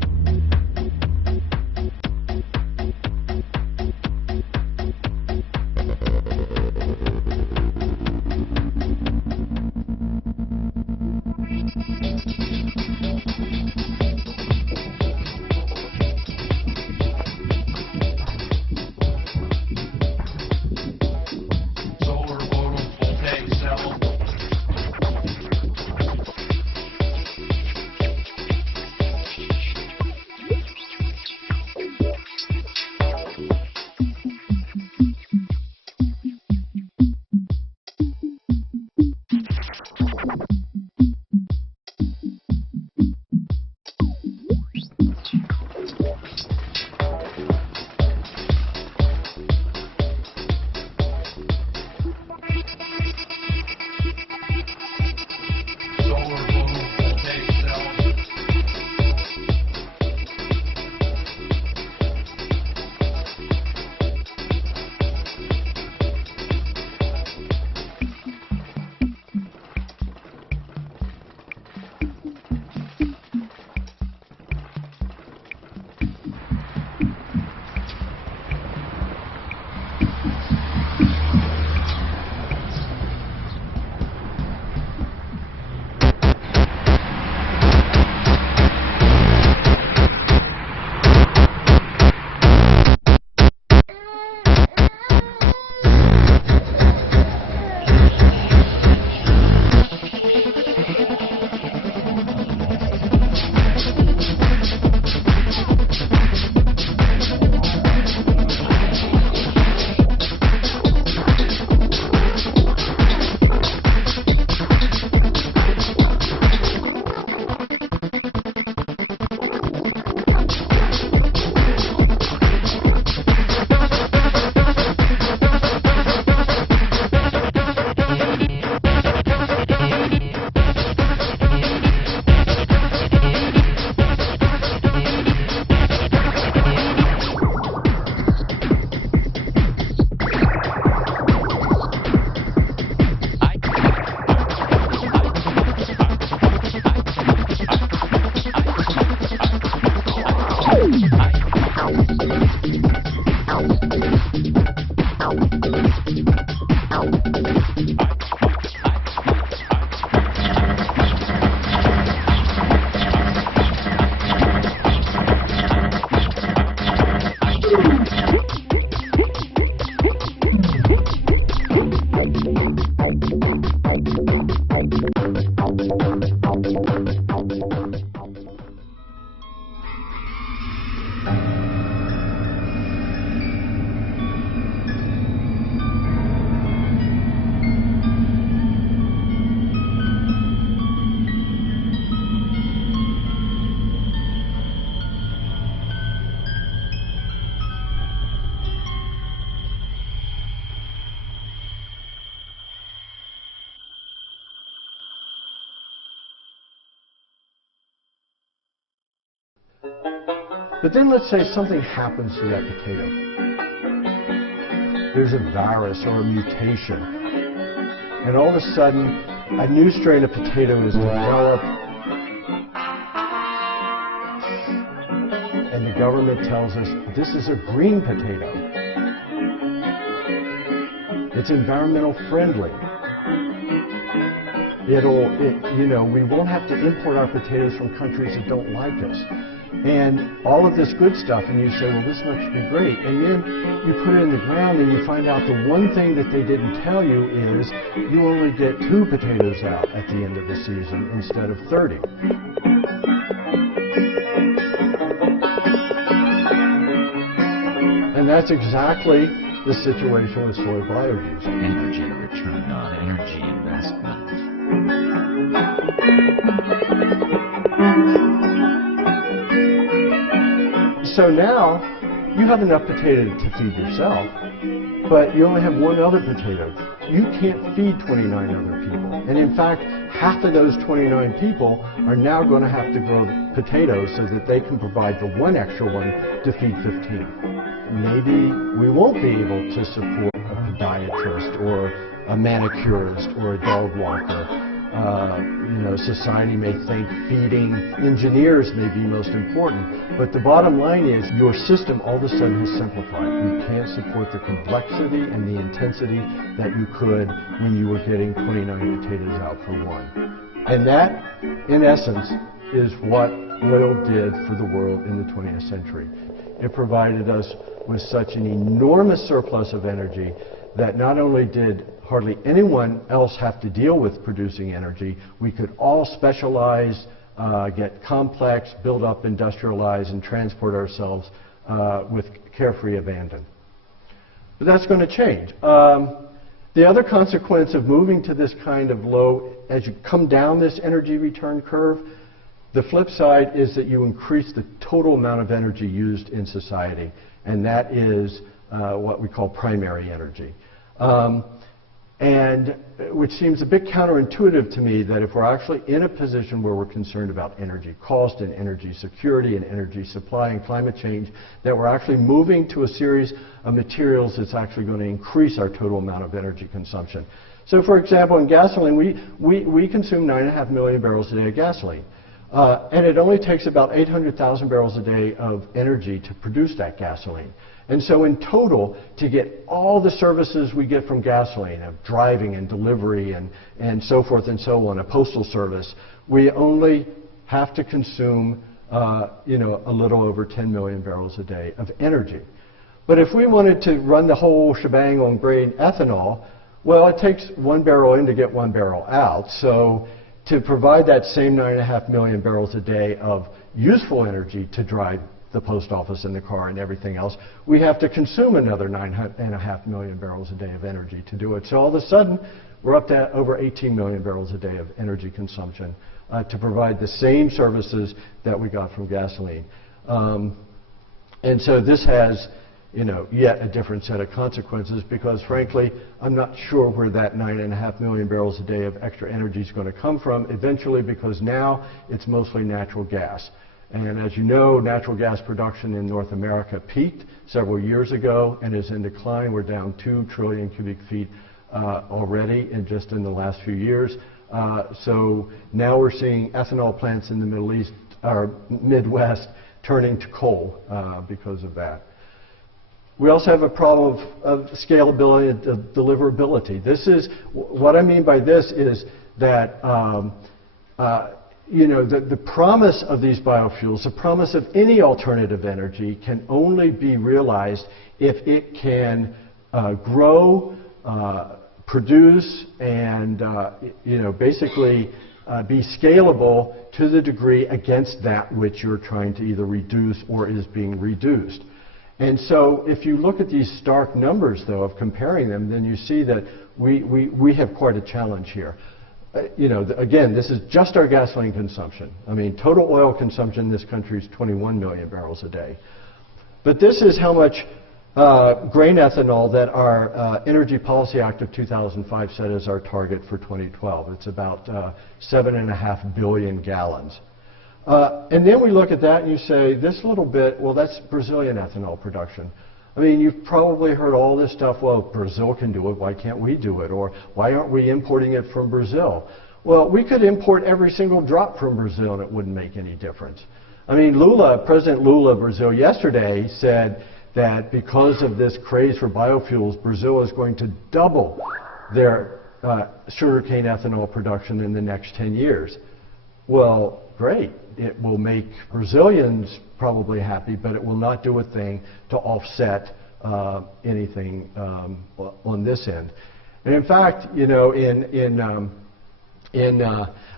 But then let's say something happens to that potato. There's a virus or a mutation, and all of a sudden a new strain of potato is developed, and the government tells us this is a green potato. It's environmental friendly. We won't have to import our potatoes from countries that don't like us. And all of this good stuff, and you say, well, this must be great. And then you put it in the ground and you find out the one thing that they didn't tell you is you only get 2 potatoes out at the end of the season instead of 30. And that's exactly the situation with soy biodiesel. Energy return on energy investment. So now you have enough potato to feed yourself, but you only have 1 other potato. You can't feed 29 other people. And in fact, half of those 29 people are now going to have to grow potatoes so that they can provide the 1 extra one to feed 15. Maybe we won't be able to support a podiatrist or a manicurist or a dog walker. Society may think feeding engineers may be most important, but the bottom line is your system all of a sudden has simplified. You can't support the complexity and the intensity that you could when you were getting 29 potatoes out for 1. And that, in essence, is what oil did for the world in the 20th century. It provided us with such an enormous surplus of energy that not only did hardly anyone else have to deal with producing energy, we could all specialize, get complex, build up, industrialize, and transport ourselves with carefree abandon. But that's going to change. The other consequence of moving to this kind of low, as you come down this energy return curve, the flip side is that you increase the total amount of energy used in society, and that is what we call primary energy. And which seems a bit counterintuitive to me that if we're actually in a position where we're concerned about energy cost and energy security and energy supply and climate change, that we're actually moving to a series of materials that's actually going to increase our total amount of energy consumption. So for example, in gasoline, we consume 9.5 million barrels a day of gasoline. And it only takes about 800,000 barrels a day of energy to produce that gasoline. And so in total, to get all the services we get from gasoline, of driving and delivery and so forth and so on, a postal service, we only have to consume a little over 10 million barrels a day of energy. But if we wanted to run the whole shebang on grade ethanol, well, it takes 1 barrel in to get 1 barrel out. So to provide that same 9.5 million barrels a day of useful energy to drive the post office and the car and everything else, we have to consume another 9.5 million barrels a day of energy to do it. So all of a sudden, we're up to over 18 million barrels a day of energy consumption to provide the same services that we got from gasoline. And so this has, yet a different set of consequences because, frankly, I'm not sure where that 9.5 million barrels a day of extra energy is going to come from eventually, because now it's mostly natural gas. And as you know, natural gas production in North America peaked several years ago and is in decline. We're down 2 trillion cubic feet already in the last few years. So now we're seeing ethanol plants in the Middle East or Midwest turning to coal because of that. We also have a problem of scalability and deliverability. This is, what I mean by this is that the promise of these biofuels, the promise of any alternative energy can only be realized if it can grow, produce, and basically be scalable to the degree against that which you're trying to either reduce or is being reduced. And so if you look at these stark numbers, though, of comparing them, then you see that we have quite a challenge here. Again, this is just our gasoline consumption. I mean, total oil consumption in this country is 21 million barrels a day. But this is how much grain ethanol that our Energy Policy Act of 2005 set as our target for 2012. It's about 7.5 billion gallons. And then we look at that and you say, this little bit, well, that's Brazilian ethanol production. I mean, you've probably heard all this stuff, well, Brazil can do it, why can't we do it? Or why aren't we importing it from Brazil? Well, we could import every single drop from Brazil and it wouldn't make any difference. I mean, President Lula of Brazil yesterday said that because of this craze for biofuels, Brazil is going to double their sugarcane ethanol production in the next 10 years. Well, great. It will make Brazilians probably happy, but it will not do a thing to offset anything on this end. And in fact, you know,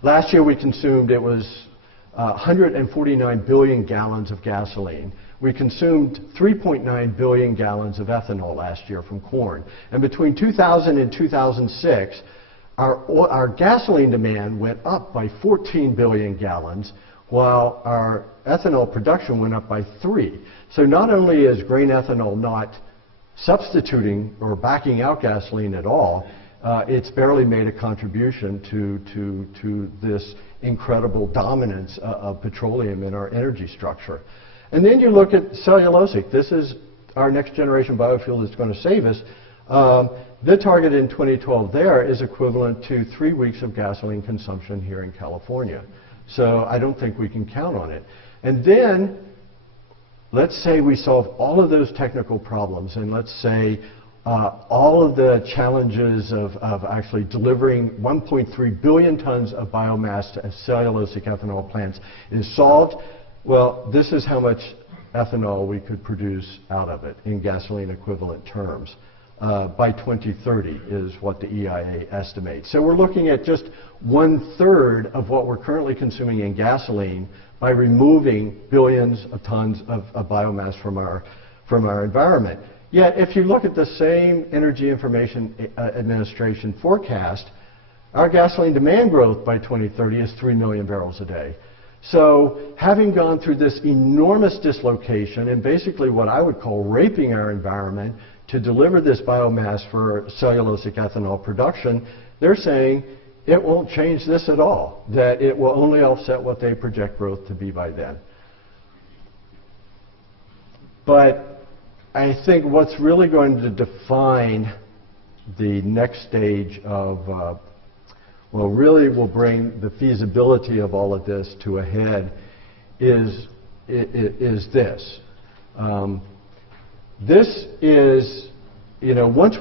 last year we consumed, it was 149 billion gallons of gasoline. We consumed 3.9 billion gallons of ethanol last year from corn. And between 2000 and 2006, our gasoline demand went up by 14 billion gallons, while our ethanol production went up by 3. So not only is grain ethanol not substituting or backing out gasoline at all, it's barely made a contribution to this incredible dominance of petroleum in our energy structure. And then you look at cellulosic. This is our next generation biofuel that's going to save us. The target in 2012 there is equivalent to 3 weeks of gasoline consumption here in California. So I don't think we can count on it. And then let's say we solve all of those technical problems, and let's say all of the challenges of actually delivering 1.3 billion tons of biomass to cellulosic ethanol plants is solved. Well, this is how much ethanol we could produce out of it in gasoline equivalent terms. By 2030 is what the EIA estimates. So we're looking at just 1/3 of what we're currently consuming in gasoline by removing billions of tons of biomass from our environment. Yet, if you look at the same Energy Information Administration forecast, our gasoline demand growth by 2030 is 3 million barrels a day. So having gone through this enormous dislocation and basically what I would call raping our environment to deliver this biomass for cellulosic ethanol production, they're saying it won't change this at all, that it will only offset what they project growth to be by then. But I think what's really going to define the next stage of, well, really will bring the feasibility of all of this to a head is this. This is, you know, once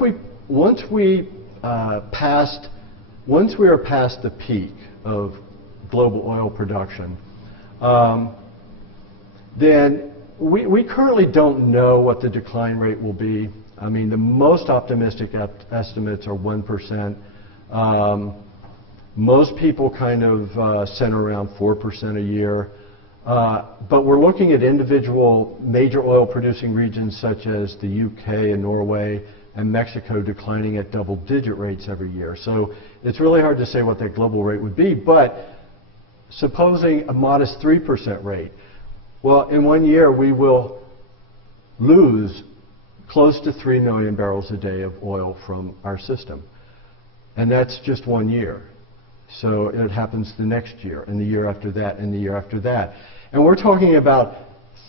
we are past the peak of global oil production, then we currently don't know what the decline rate will be. I mean, the most optimistic estimates are 1%. Most people kind of center around 4% a year. But we're looking at individual major oil producing regions such as the UK and Norway and Mexico declining at double-digit rates every year. So it's really hard to say what that global rate would be, but supposing a modest 3% rate, well, in 1 year we will lose close to 3 million barrels a day of oil from our system. And that's just 1 year. So it happens the next year, and the year after that, and the year after that. And we're talking about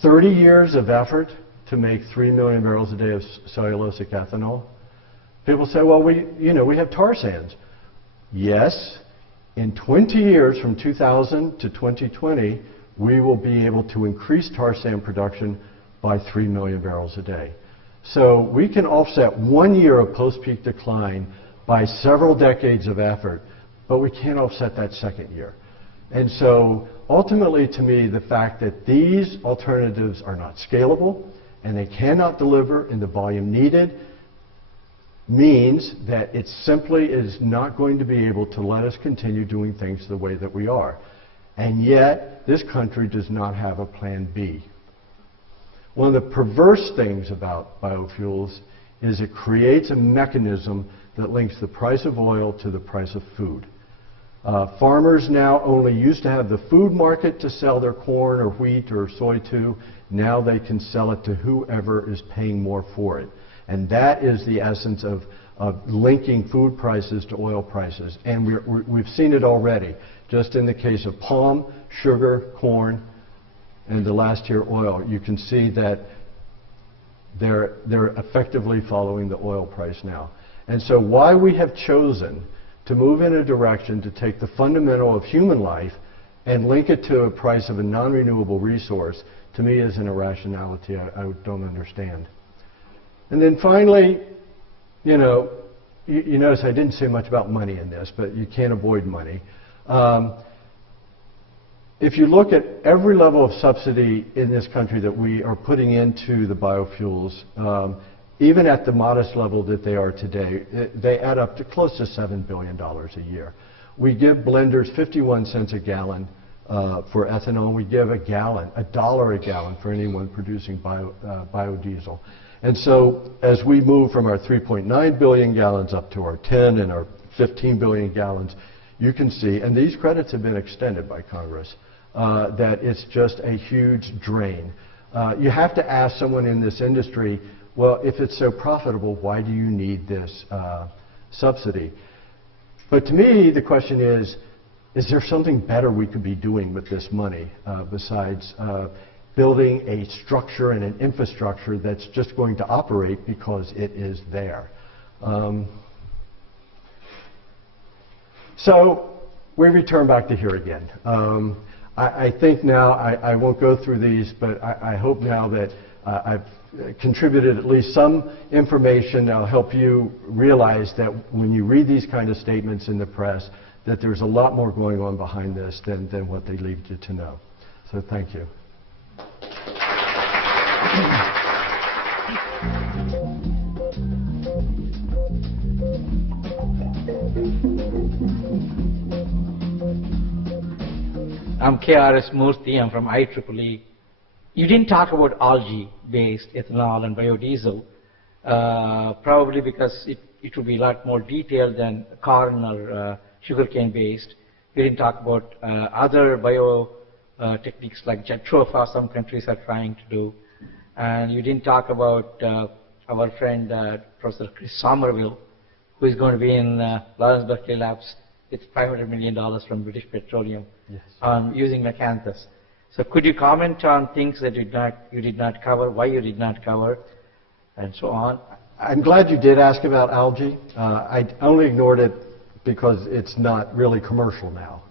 30 years of effort to make 3 million barrels a day of cellulosic ethanol. People say, well, we have tar sands. Yes, in 20 years from 2000 to 2020, we will be able to increase tar sand production by 3 million barrels a day. So we can offset 1 year of post-peak decline by several decades of effort, but we can't offset that second year. And so ultimately, to me, the fact that these alternatives are not scalable and they cannot deliver in the volume needed means that it simply is not going to be able to let us continue doing things the way that we are. And yet, this country does not have a plan B. One of the perverse things about biofuels is it creates a mechanism that links the price of oil to the price of food. Farmers now only used to have the food market to sell their corn or wheat or soy to. Now they can sell it to whoever is paying more for it. And that is the essence of linking food prices to oil prices. And we've seen it already. Just in the case of palm, sugar, corn, and the last year oil, you can see that they're effectively following the oil price now. And so why we have chosen to move in a direction to take the fundamental of human life and link it to a price of a non-renewable resource, to me is an irrationality I don't understand. And then finally, you notice I didn't say much about money in this, but you can't avoid money. If you look at every level of subsidy in this country that we are putting into the biofuels, even at the modest level that they are today, they add up to close to $7 billion a year. We give blenders 51 cents a gallon for ethanol. We give $1 a gallon for anyone producing biodiesel. And so as we move from our 3.9 billion gallons up to our 10 and our 15 billion gallons, you can see, and these credits have been extended by Congress, that it's just a huge drain. You have to ask someone in this industry, well, if it's so profitable, why do you need this subsidy? But to me, the question is there something better we could be doing with this money besides building a structure and an infrastructure that's just going to operate because it is there? So we return back to here again. I think now, I won't go through these, but I hope now that I've contributed at least some information that'll help you realize that when you read these kind of statements in the press, that there's a lot more going on behind this than what they lead you to know. So thank you. I'm KRS Murthy. I'm from IEEE. You didn't talk about algae-based ethanol and biodiesel, probably because it would be a lot more detailed than corn or sugarcane-based. You didn't talk about other bio techniques like Jatropha some countries are trying to do. And you didn't talk about our friend Professor Chris Somerville, who is going to be in Lawrence Berkeley Labs with $500 million from British Petroleum on using Mecanthus. So could you comment on things that you did not cover, why you did not cover, and so on? I'm glad you did ask about algae. I only ignored it because it's not really commercial now.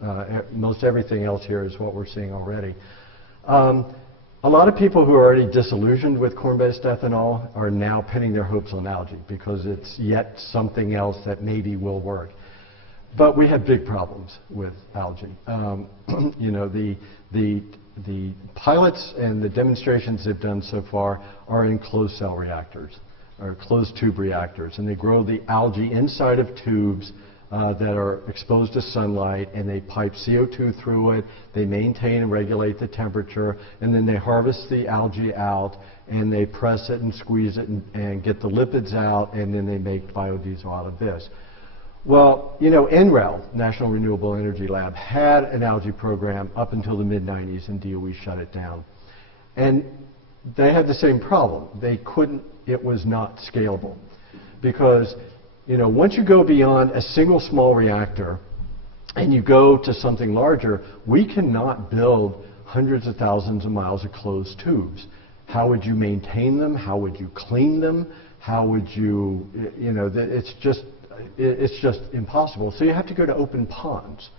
Most everything else here is what we're seeing already. A lot of people who are already disillusioned with corn-based ethanol are now pinning their hopes on algae because it's yet something else that maybe will work. But we have big problems with algae. The pilots and the demonstrations they've done so far are in closed cell reactors, or closed tube reactors, and they grow the algae inside of tubes that are exposed to sunlight, and they pipe CO2 through it, they maintain and regulate the temperature, and then they harvest the algae out, and they press it and squeeze it and get the lipids out, and then they make biodiesel out of this. Well, NREL, National Renewable Energy Lab, had an algae program up until the mid-90s, and DOE shut it down. And they had the same problem. It was not scalable. Because, once you go beyond a single small reactor and you go to something larger, we cannot build hundreds of thousands of miles of closed tubes. How would you maintain them? How would you clean them? How would you, it's just impossible. So you have to go to open ponds.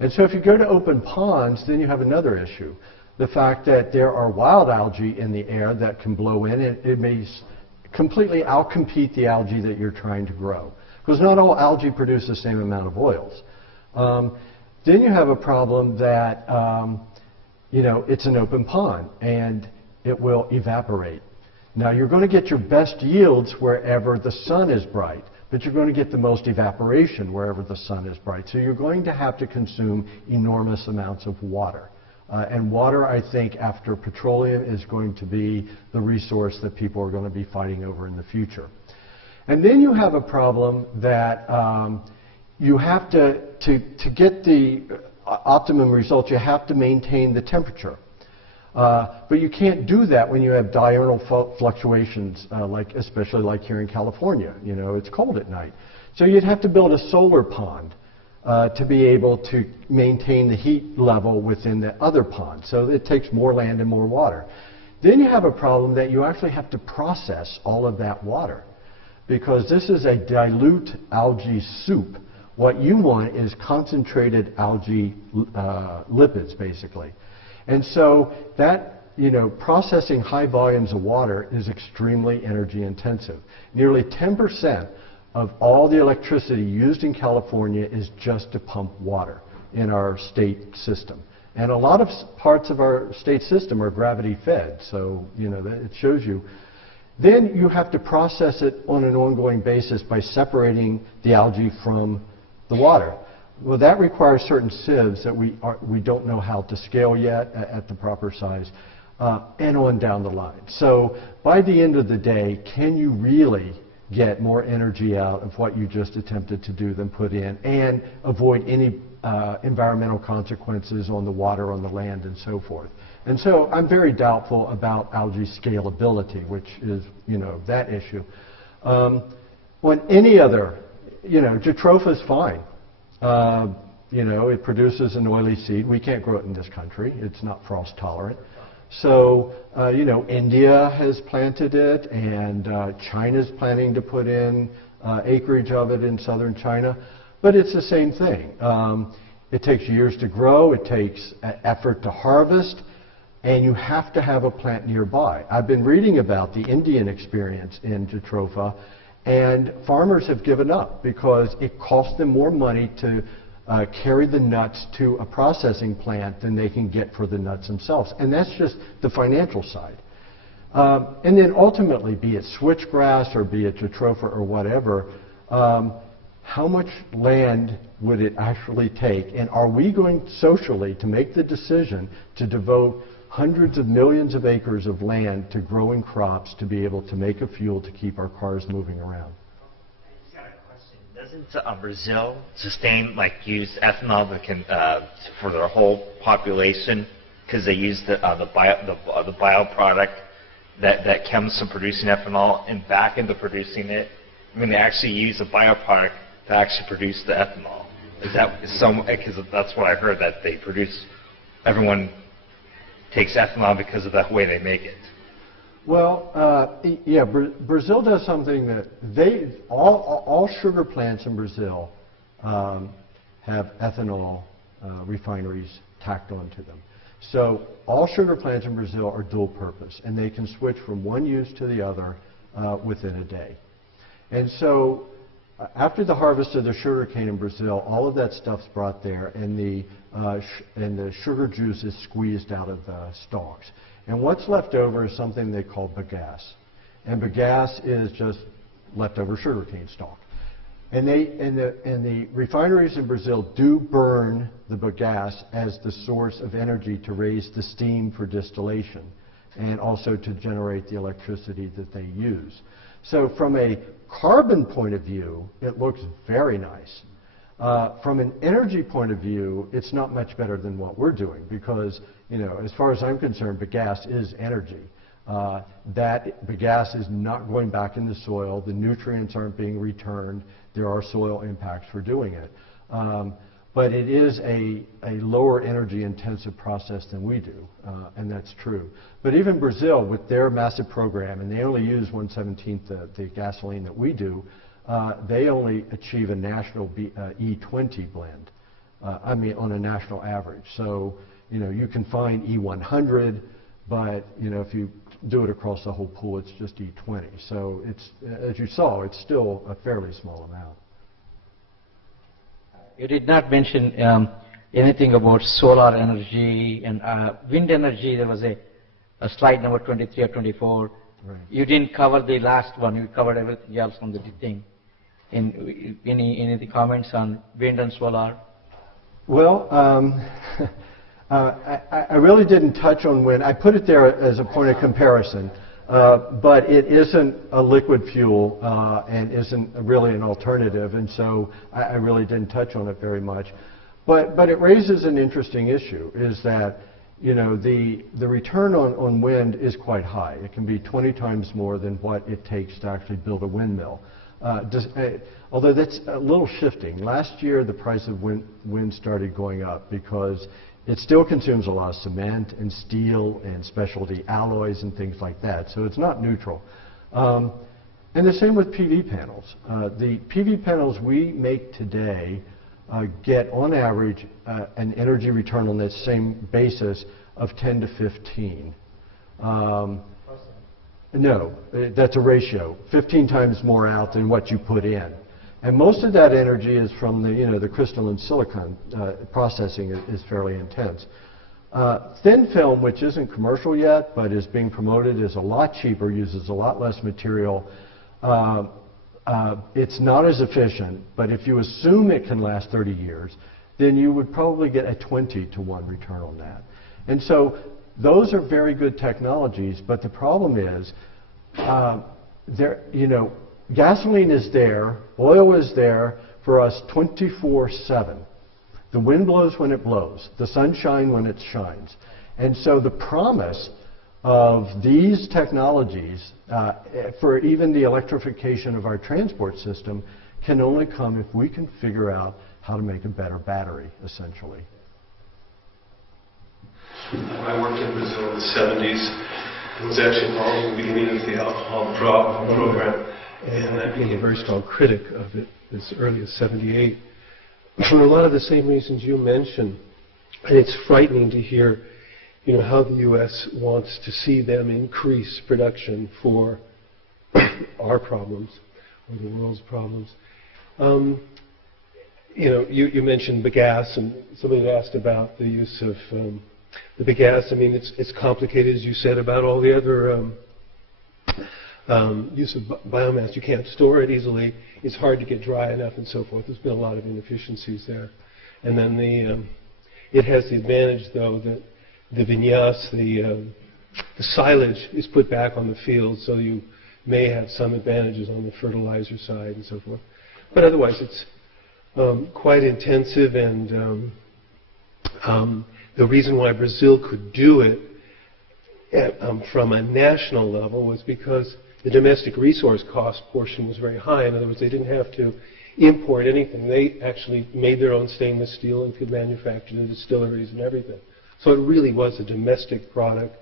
And so if you go to open ponds, then you have another issue. The fact that there are wild algae in the air that can blow in, and it may completely outcompete the algae that you're trying to grow. Because not all algae produce the same amount of oils. Then you have a problem that, it's an open pond, and it will evaporate. Now, you're going to get your best yields wherever the sun is bright, but you're going to get the most evaporation wherever the sun is bright. So you're going to have to consume enormous amounts of water. And water, I think, after petroleum, is going to be the resource that people are going to be fighting over in the future. And then you have a problem that you have to get the optimum results, you have to maintain the temperature. But you can't do that when you have diurnal fluctuations, especially like here in California. It's cold at night. So you'd have to build a solar pond to be able to maintain the heat level within the other pond. So it takes more land and more water. Then you have a problem that you actually have to process all of that water, because this is a dilute algae soup. What you want is concentrated algae lipids, basically. And so that, processing high volumes of water is extremely energy intensive. Nearly 10% of all the electricity used in California is just to pump water in our state system. And a lot of parts of our state system are gravity fed, so it shows you. Then you have to process it on an ongoing basis by separating the algae from the water. Well, that requires certain sieves that we don't know how to scale yet at the proper size, and on down the line. So by the end of the day, can you really get more energy out of what you just attempted to do than put in, and avoid any environmental consequences on the water, on the land, and so forth? And so I'm very doubtful about algae scalability, which is, that issue. On any other, Jatropha is fine. It produces an oily seed. We can't grow it in this country. It's not frost tolerant. So, India has planted it, and China's planning to put in acreage of it in southern China. But it's the same thing. It takes years to grow. It takes effort to harvest. And you have to have a plant nearby. I've been reading about the Indian experience in Jatropha, and farmers have given up because it costs them more money to carry the nuts to a processing plant than they can get for the nuts themselves. And that's just the financial side. And then ultimately, be it switchgrass or be it Jatropha or whatever, how much land would it actually take? And are we going socially to make the decision to devote hundreds of millions of acres of land to growing crops to be able to make a fuel to keep our cars moving around? I just got a question. Doesn't Brazil use ethanol for their whole population, because they use the bioproduct that comes from producing ethanol and back into producing it? I mean, they actually use a bioproduct to actually produce the ethanol. Because that's what I heard, that they produce, everyone takes ethanol because of the way they make it. Well, Brazil does something that all sugar plants in Brazil have ethanol refineries tacked onto them. So all sugar plants in Brazil are dual purpose, and they can switch from one use to the other within a day. And so after the harvest of the sugar cane in Brazil, all of that stuff's brought there, and the sugar juice is squeezed out of the stalks. And what's left over is something they call bagasse. And bagasse is just leftover sugarcane stalk. And the refineries in Brazil do burn the bagasse as the source of energy to raise the steam for distillation, and also to generate the electricity that they use. So from a carbon point of view, it looks very nice. From an energy point of view, it's not much better than what we're doing, because, as far as I'm concerned, bagasse is energy. That bagasse is not going back in the soil. The nutrients aren't being returned. There are soil impacts for doing it. But it is a lower energy intensive process than we do, and that's true. But even Brazil, with their massive program, and they only use 1/17 the gasoline that we do, they only achieve a national E20 blend, on a national average. So, you can find E100, but, if you do it across the whole pool, it's just E20. So it's, as you saw, it's still a fairly small amount. You did not mention anything about solar energy and wind energy. There was a slide number 23 or 24. Right. You didn't cover the last one. You covered everything else on the thing. Any of the comments on wind and solar? Well, I really didn't touch on wind. I put it there as a point of comparison, but it isn't a liquid fuel and isn't really an alternative, and so I really didn't touch on it very much. But it raises an interesting issue, is that the return on wind is quite high. It can be 20 times more than what it takes to actually build a windmill. Although that's a little shifting. Last year, the price of wind started going up because it still consumes a lot of cement and steel and specialty alloys and things like that. So it's not neutral. And the same with PV panels. The PV panels we make today get, on average, an energy return on that same basis of 10 to 15. No, that's a ratio. 15 times more out than what you put in. And most of that energy is from the crystalline silicon processing is fairly intense. Thin film, which isn't commercial yet, but is being promoted, is a lot cheaper, uses a lot less material. It's not as efficient, but if you assume it can last 30 years, then you would probably get a 20-to-1 return on that. And so those are very good technologies, but the problem is, gasoline is there, oil is there for us 24/7. The wind blows when it blows, the sun shines when it shines. And so the promise of these technologies for even the electrification of our transport system can only come if we can figure out how to make a better battery, essentially. I worked in Brazil in the 70s. I was actually involved in the beginning of the alcohol drop program, and I became a very strong critic of it as early as 78. For a lot of the same reasons you mentioned, and it's frightening to hear, how the U.S. wants to see them increase production for our problems, or the world's problems. You mentioned bagasse, and somebody asked about the use of the bagasse. I mean, it's complicated, as you said, about all the other use of biomass. You can't store it easily. It's hard to get dry enough and so forth. There's been a lot of inefficiencies there. And then it has the advantage, though, that the vinasse, the silage, is put back on the field, so you may have some advantages on the fertilizer side and so forth. But otherwise, it's quite intensive, and the reason why Brazil could do it from a national level was because the domestic resource cost portion was very high. In other words, they didn't have to import anything. They actually made their own stainless steel and could manufacture the distilleries and everything. So it really was a domestic product.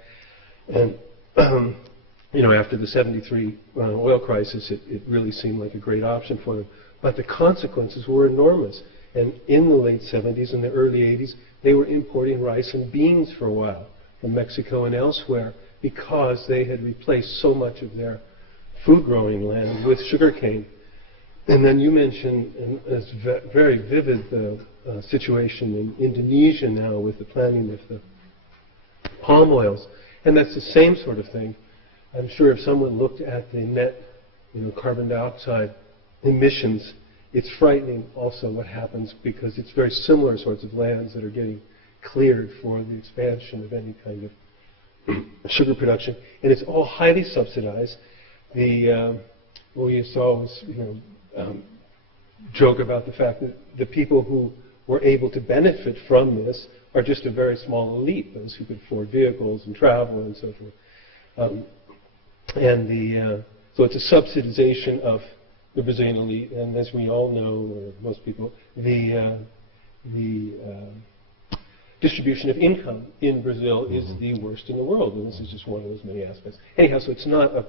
And after the 73 oil crisis, it really seemed like a great option for them. But the consequences were enormous. And in the late 70s and the early 80s, they were importing rice and beans for a while from Mexico and elsewhere because they had replaced so much of their food growing land with sugarcane. And then you mentioned a very vivid situation in Indonesia now with the planting of the palm oils. And that's the same sort of thing. I'm sure if someone looked at the net carbon dioxide emissions, it's frightening also what happens, because it's very similar sorts of lands that are getting cleared for the expansion of any kind of sugar production. And it's all highly subsidized. What you saw was, joke about the fact that the people who were able to benefit from this are just a very small elite, those who could afford vehicles and travel and so forth. So it's a subsidization of the Brazilian elite, and as we all know, or most people, the distribution of income in Brazil is the worst in the world, and this is just one of those many aspects. Anyhow, so it's not an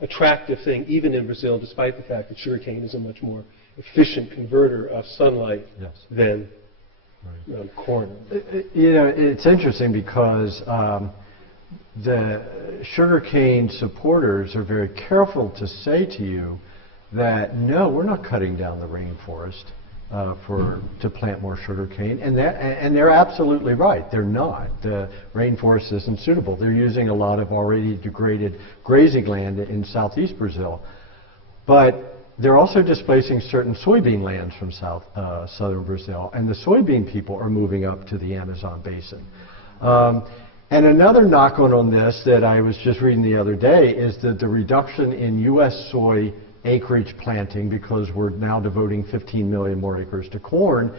attractive thing, even in Brazil, despite the fact that sugarcane is a much more efficient converter of sunlight than corn. It's interesting because the sugarcane supporters are very careful to say to you that no, we're not cutting down the rainforest to plant more sugarcane, and they're absolutely right. They're not. The rainforest isn't suitable. They're using a lot of already degraded grazing land in southeast Brazil, but they're also displacing certain soybean lands from southern Brazil, and the soybean people are moving up to the Amazon basin. And another knock-on on this that I was just reading the other day is that the reduction in U.S. soy acreage planting, because we're now devoting 15 million more acres to corn,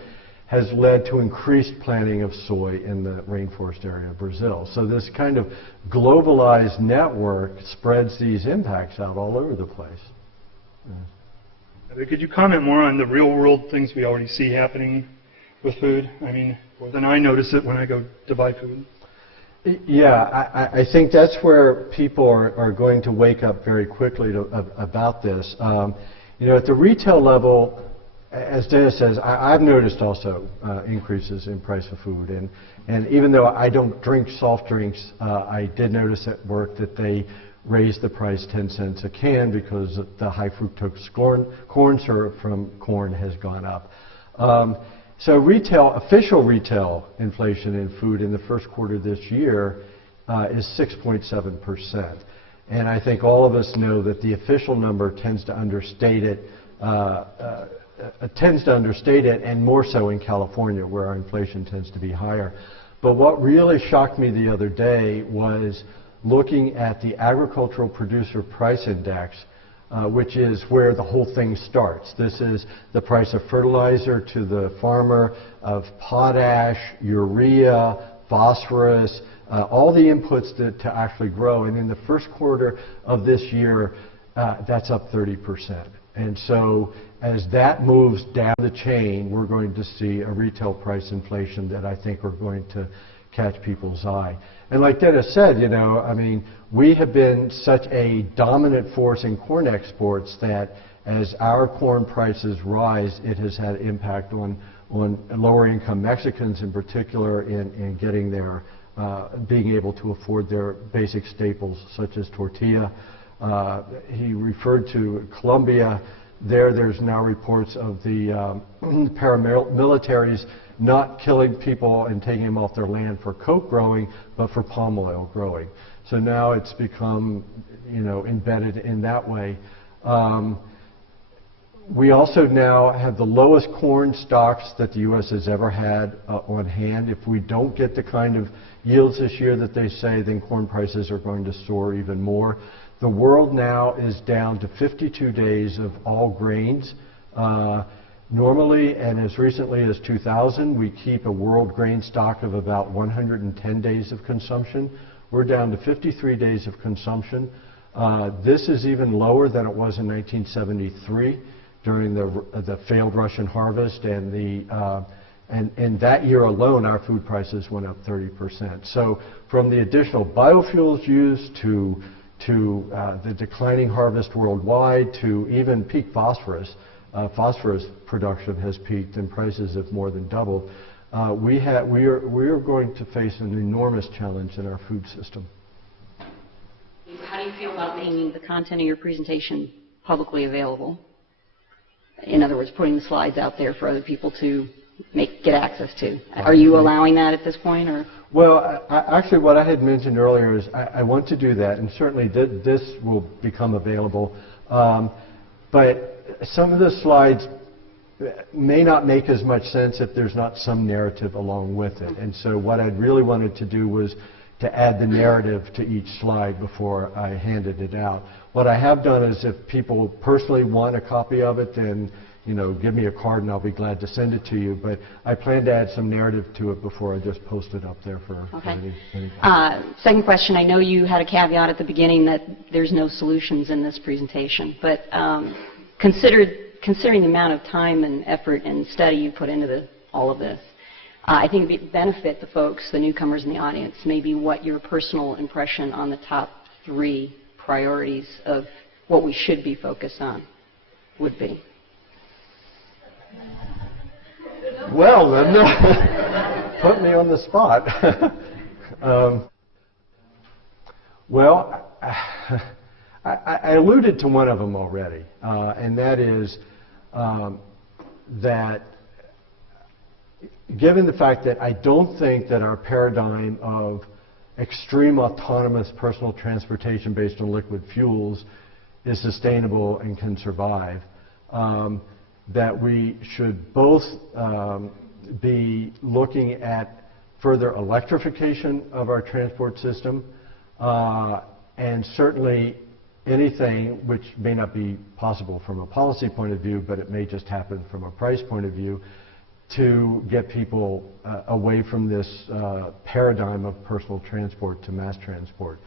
has led to increased planting of soy in the rainforest area of Brazil. So this kind of globalized network spreads these impacts out all over the place. Could you comment more on the real-world things we already see happening with food? I mean, more than I notice it when I go to buy food. Yeah, I think that's where people are going to wake up very quickly about this. You know, at the retail level, as Dennis says, I've noticed also increases in price of food. And even though I don't drink soft drinks, I did notice at work that they raised the price 10 cents a can because the high fructose corn syrup from corn has gone up. So official retail inflation in food in the first quarter this year is 6.7%. And I think all of us know that the official number tends to understate it, and more so in California, where our inflation tends to be higher. But what really shocked me the other day was looking at the agricultural producer price index, which is where the whole thing starts. This is the price of fertilizer to the farmer, of potash, urea, phosphorus, all the inputs to actually grow. And in the first quarter of this year, that's up 30%. And so as that moves down the chain, we're going to see a retail price inflation that I think are going to catch people's eye. And like Dennis said, you know, I mean, we have been such a dominant force in corn exports that as our corn prices rise, it has had impact on lower income Mexicans in particular in getting their, being able to afford their basic staples such as tortilla. He referred to Colombia. There's now reports of the paramilitaries not killing people and taking them off their land for coke growing, but for palm oil growing. So now it's become, you know, embedded in that way. We also now have the lowest corn stocks that the U.S. has ever had on hand. If we don't get the kind of yields this year that they say, then corn prices are going to soar even more. The world now is down to 52 days of all grains. Normally, and as recently as 2000, we keep a world grain stock of about 110 days of consumption. We're down to 53 days of consumption. This is even lower than it was in 1973 during the failed Russian harvest, and that year alone, our food prices went up 30%. So from the additional biofuels used to the declining harvest worldwide to even peak phosphorus, phosphorus production has peaked and prices have more than doubled. We are going to face an enormous challenge in our food system. How do you feel about making the content of your presentation publicly available? In other words, putting the slides out there for other people to get access to. Are you allowing that at this point, or? Well, actually, what I had mentioned earlier is I want to do that, and certainly this will become available. But some of the slides may not make as much sense if there's not some narrative along with it. And so what I really wanted to do was to add the narrative to each slide before I handed it out. What I have done is if people personally want a copy of it, then give me a card and I'll be glad to send it to you. But I plan to add some narrative to it before I just post it up there for any. Second question, I know you had a caveat at the beginning that there's no solutions in this presentation, but considering the amount of time and effort and study you put into all of this, I think it would benefit the folks, the newcomers in the audience, maybe what your personal impression on the top 3 priorities of what we should be focused on would be. Well, then, put me on the spot. Well, I alluded to one of them already, and that is that given the fact that I don't think that our paradigm of extreme autonomous personal transportation based on liquid fuels is sustainable and can survive, that we should both be looking at further electrification of our transport system, and certainly anything which may not be possible from a policy point of view, but it may just happen from a price point of view, to get people away from this paradigm of personal transport to mass transport.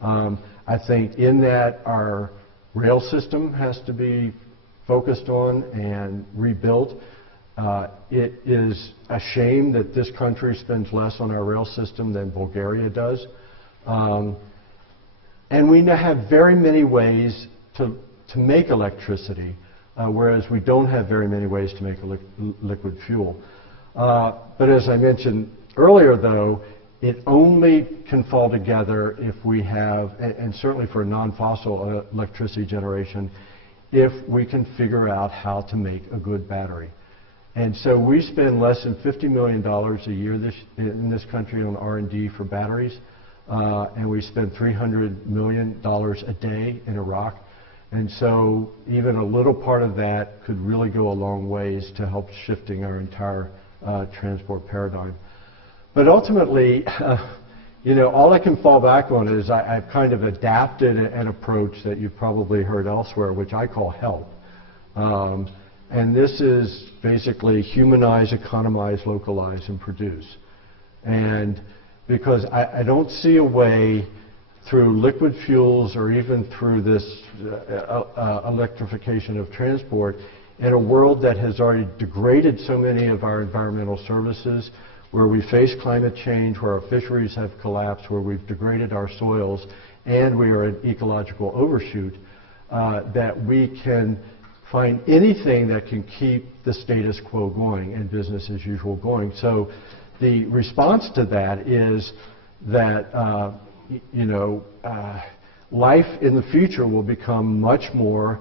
I think in that our rail system has to be focused on and rebuilt. It is a shame that this country spends less on our rail system than Bulgaria does. And we now have very many ways to make electricity, whereas we don't have very many ways to make liquid fuel. But as I mentioned earlier, though, it only can fall together if we have, and certainly for non-fossil electricity generation, if we can figure out how to make a good battery. And so we spend less than $50 million a year in this country on R&D for batteries, and we spend $300 million a day in Iraq. And so even a little part of that could really go a long ways to help shifting our entire transport paradigm. But ultimately, you know, all I can fall back on is I've kind of adapted an approach that you've probably heard elsewhere, which I call HELP. And this is basically humanize, economize, localize, and produce. And because I don't see a way through liquid fuels or even through this electrification of transport in a world that has already degraded so many of our environmental services, where we face climate change, where our fisheries have collapsed, where we've degraded our soils, and we are at ecological overshoot, that we can find anything that can keep the status quo going and business as usual going. So the response to that is that life in the future will become much more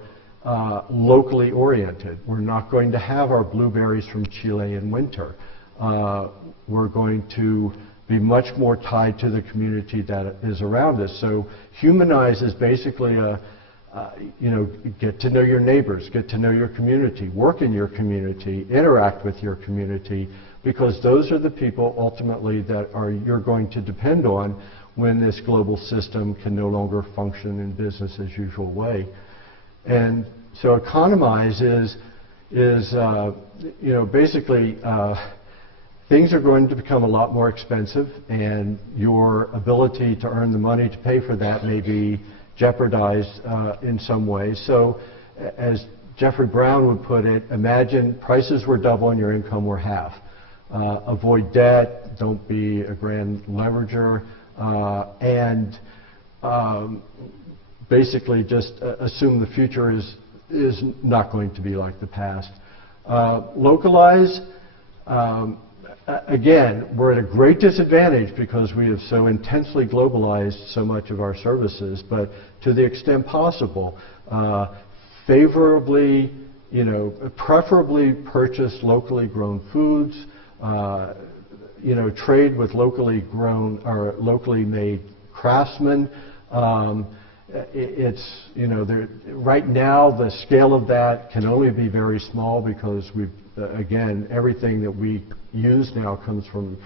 locally oriented. We're not going to have our blueberries from Chile in winter. We're going to be much more tied to the community that is around us. So humanize is basically get to know your neighbors, get to know your community, work in your community, interact with your community, because those are the people ultimately that you're going to depend on when this global system can no longer function in business as usual way. And so economize is basically things are going to become a lot more expensive, and your ability to earn the money to pay for that may be jeopardized in some ways. So as Jeffrey Brown would put it, imagine prices were double and your income were half. Avoid debt, don't be a grand leverager, and basically just assume the future is not going to be like the past. Localize, again, we're at a great disadvantage because we have so intensely globalized so much of our services, but to the extent possible, favorably, preferably purchase locally grown foods, trade with locally grown or locally made craftsmen. Right now the scale of that can only be very small because again, everything that we use now comes from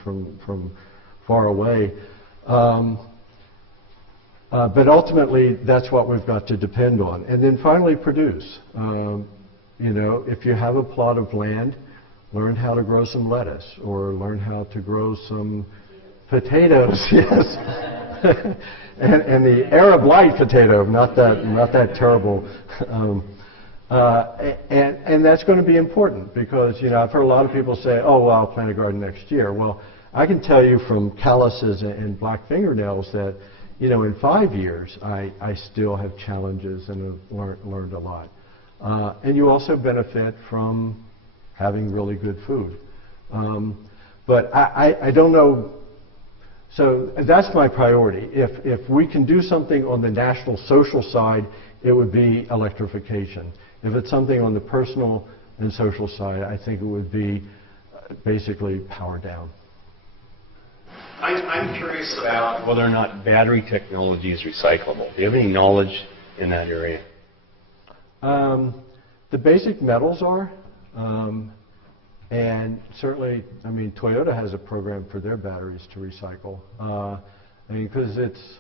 far away. But ultimately, that's what we've got to depend on. And then finally, produce. If you have a plot of land, learn how to grow some lettuce or learn how to grow some potatoes. Yes. and the Arab light potato, not that terrible. And that's going to be important because, I've heard a lot of people say, oh, well, I'll plant a garden next year. Well, I can tell you from calluses and black fingernails that, in 5 years, I still have challenges and have learned a lot. And you also benefit from having really good food. But I don't know. So that's my priority. If we can do something on the national social side, it would be electrification. If it's something on the personal and social side, I think it would be basically power down. I'm curious about whether or not battery technology is recyclable. Do you have any knowledge in that area? The basic metals are. And certainly, Toyota has a program for their batteries to recycle. Because it's,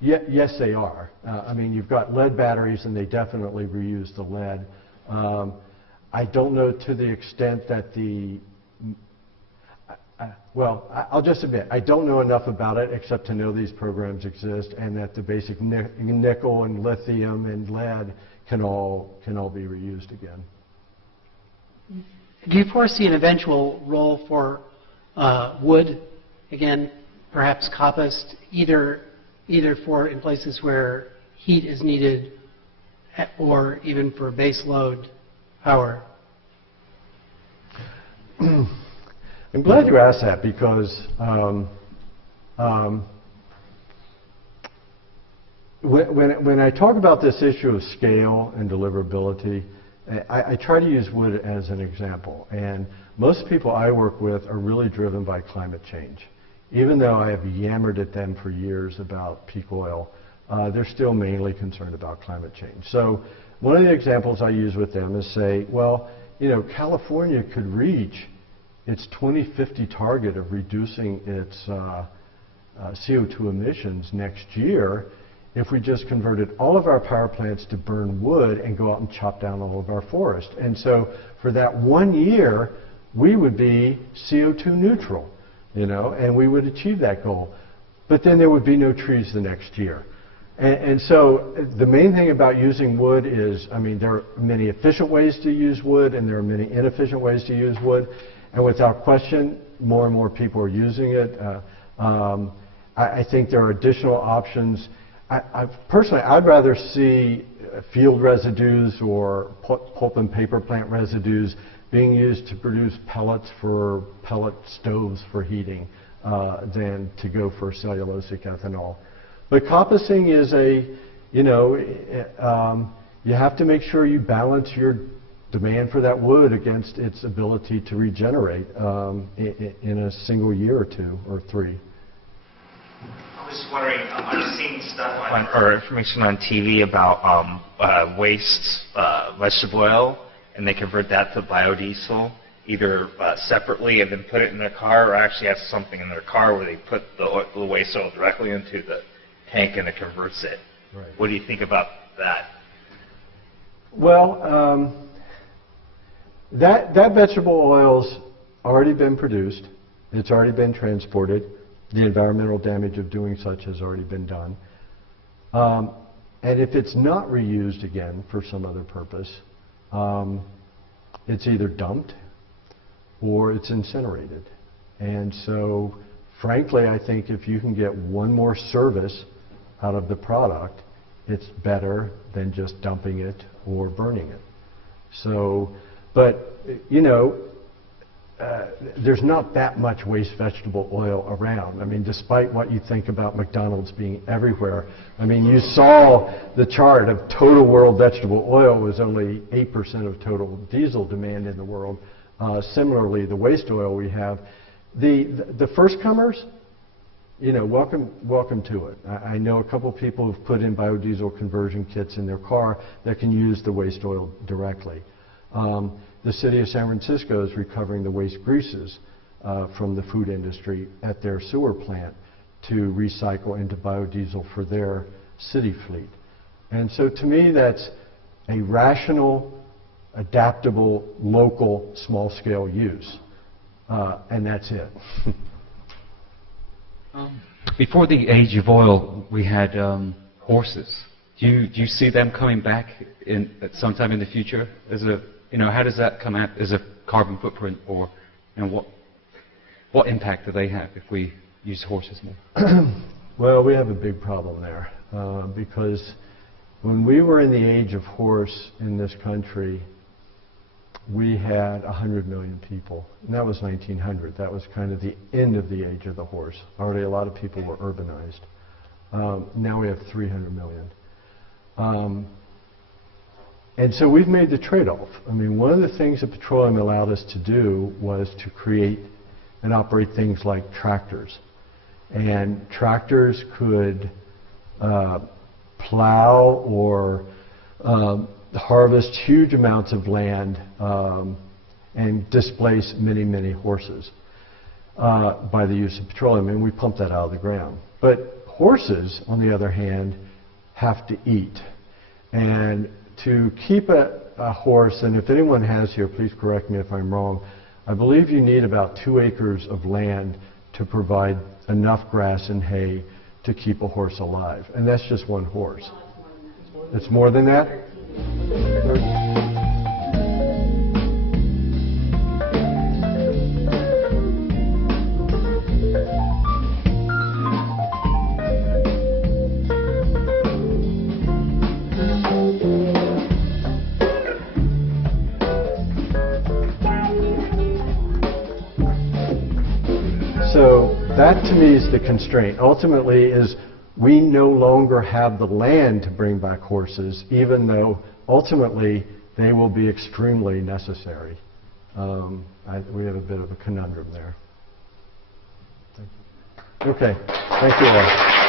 yes, they are. You've got lead batteries, and they definitely reuse the lead. I don't know to the extent that I'll just admit, I don't know enough about it except to know these programs exist and that the basic nickel and lithium and lead can all be reused again. Do you foresee an eventual role for wood, again, perhaps coppiced, either for in places where heat is needed or even for base load power? I'm glad you asked that because when I talk about this issue of scale and deliverability, I try to use wood as an example. And most people I work with are really driven by climate change. Even though I have yammered at them for years about peak oil, they're still mainly concerned about climate change. So one of the examples I use with them is say, well, you know, California could reach its 2050 target of reducing its CO2 emissions next year if we just converted all of our power plants to burn wood and go out and chop down all of our forest. And so for that 1 year, we would be CO2 neutral, you know, and we would achieve that goal. But then there would be no trees the next year. And so the main thing about using wood is, I mean, there are many efficient ways to use wood and there are many inefficient ways to use wood. And without question, more and more people are using it. I think there are additional options. Personally, I'd rather see field residues or pulp and paper plant residues being used to produce pellets for pellet stoves for heating than to go for cellulosic ethanol. But coppicing is you have to make sure you balance your demand for that wood against its ability to regenerate in a single year or two or three. I was wondering, I've seen stuff or information on TV about waste vegetable oil, and they convert that to biodiesel, either separately and then put it in their car, or actually have something in their car where they put the waste oil directly into the tank and it converts it. Right. What do you think about that? Well, that vegetable oil's already been produced. It's already been transported. The environmental damage of doing such has already been done. And if it's not reused again for some other purpose, it's either dumped or it's incinerated. And so, frankly, I think if you can get one more service out of the product, it's better than just dumping it or burning it. So, but, you know, there's not that much waste vegetable oil around. I mean, despite what you think about McDonald's being everywhere, I mean, you saw the chart of total world vegetable oil was only 8% of total diesel demand in the world. Similarly, the waste oil we have, the first comers, you know, welcome to it. I know a couple people who've put in biodiesel conversion kits in their car that can use the waste oil directly. The city of San Francisco is recovering the waste greases from the food industry at their sewer plant to recycle into biodiesel for their city fleet. And so to me, that's a rational, adaptable, local, small-scale use. And that's it. Before the age of oil, we had horses. Do you see them coming back at some time in the future? How does that come out as a carbon footprint, or what impact do they have if we use horses more? Well, we have a big problem there because when we were in the age of horse in this country, we had 100 million people, and that was 1900. That was kind of the end of the age of the horse. Already a lot of people were urbanized. Now we have 300 million. And so we've made the trade-off. I mean, one of the things that petroleum allowed us to do was to create and operate things like tractors. And tractors could plow or harvest huge amounts of land and displace many, many horses by the use of petroleum, and we pump that out of the ground. But horses, on the other hand, have to eat. And to keep a horse, and if anyone has here, please correct me if I'm wrong, I believe you need about 2 acres of land to provide enough grass and hay to keep a horse alive. And that's just one horse. It's more than that? So that to me is the constraint. Ultimately is we no longer have the land to bring back horses, even though ultimately they will be extremely necessary. We have a bit of a conundrum there. Okay, thank you all.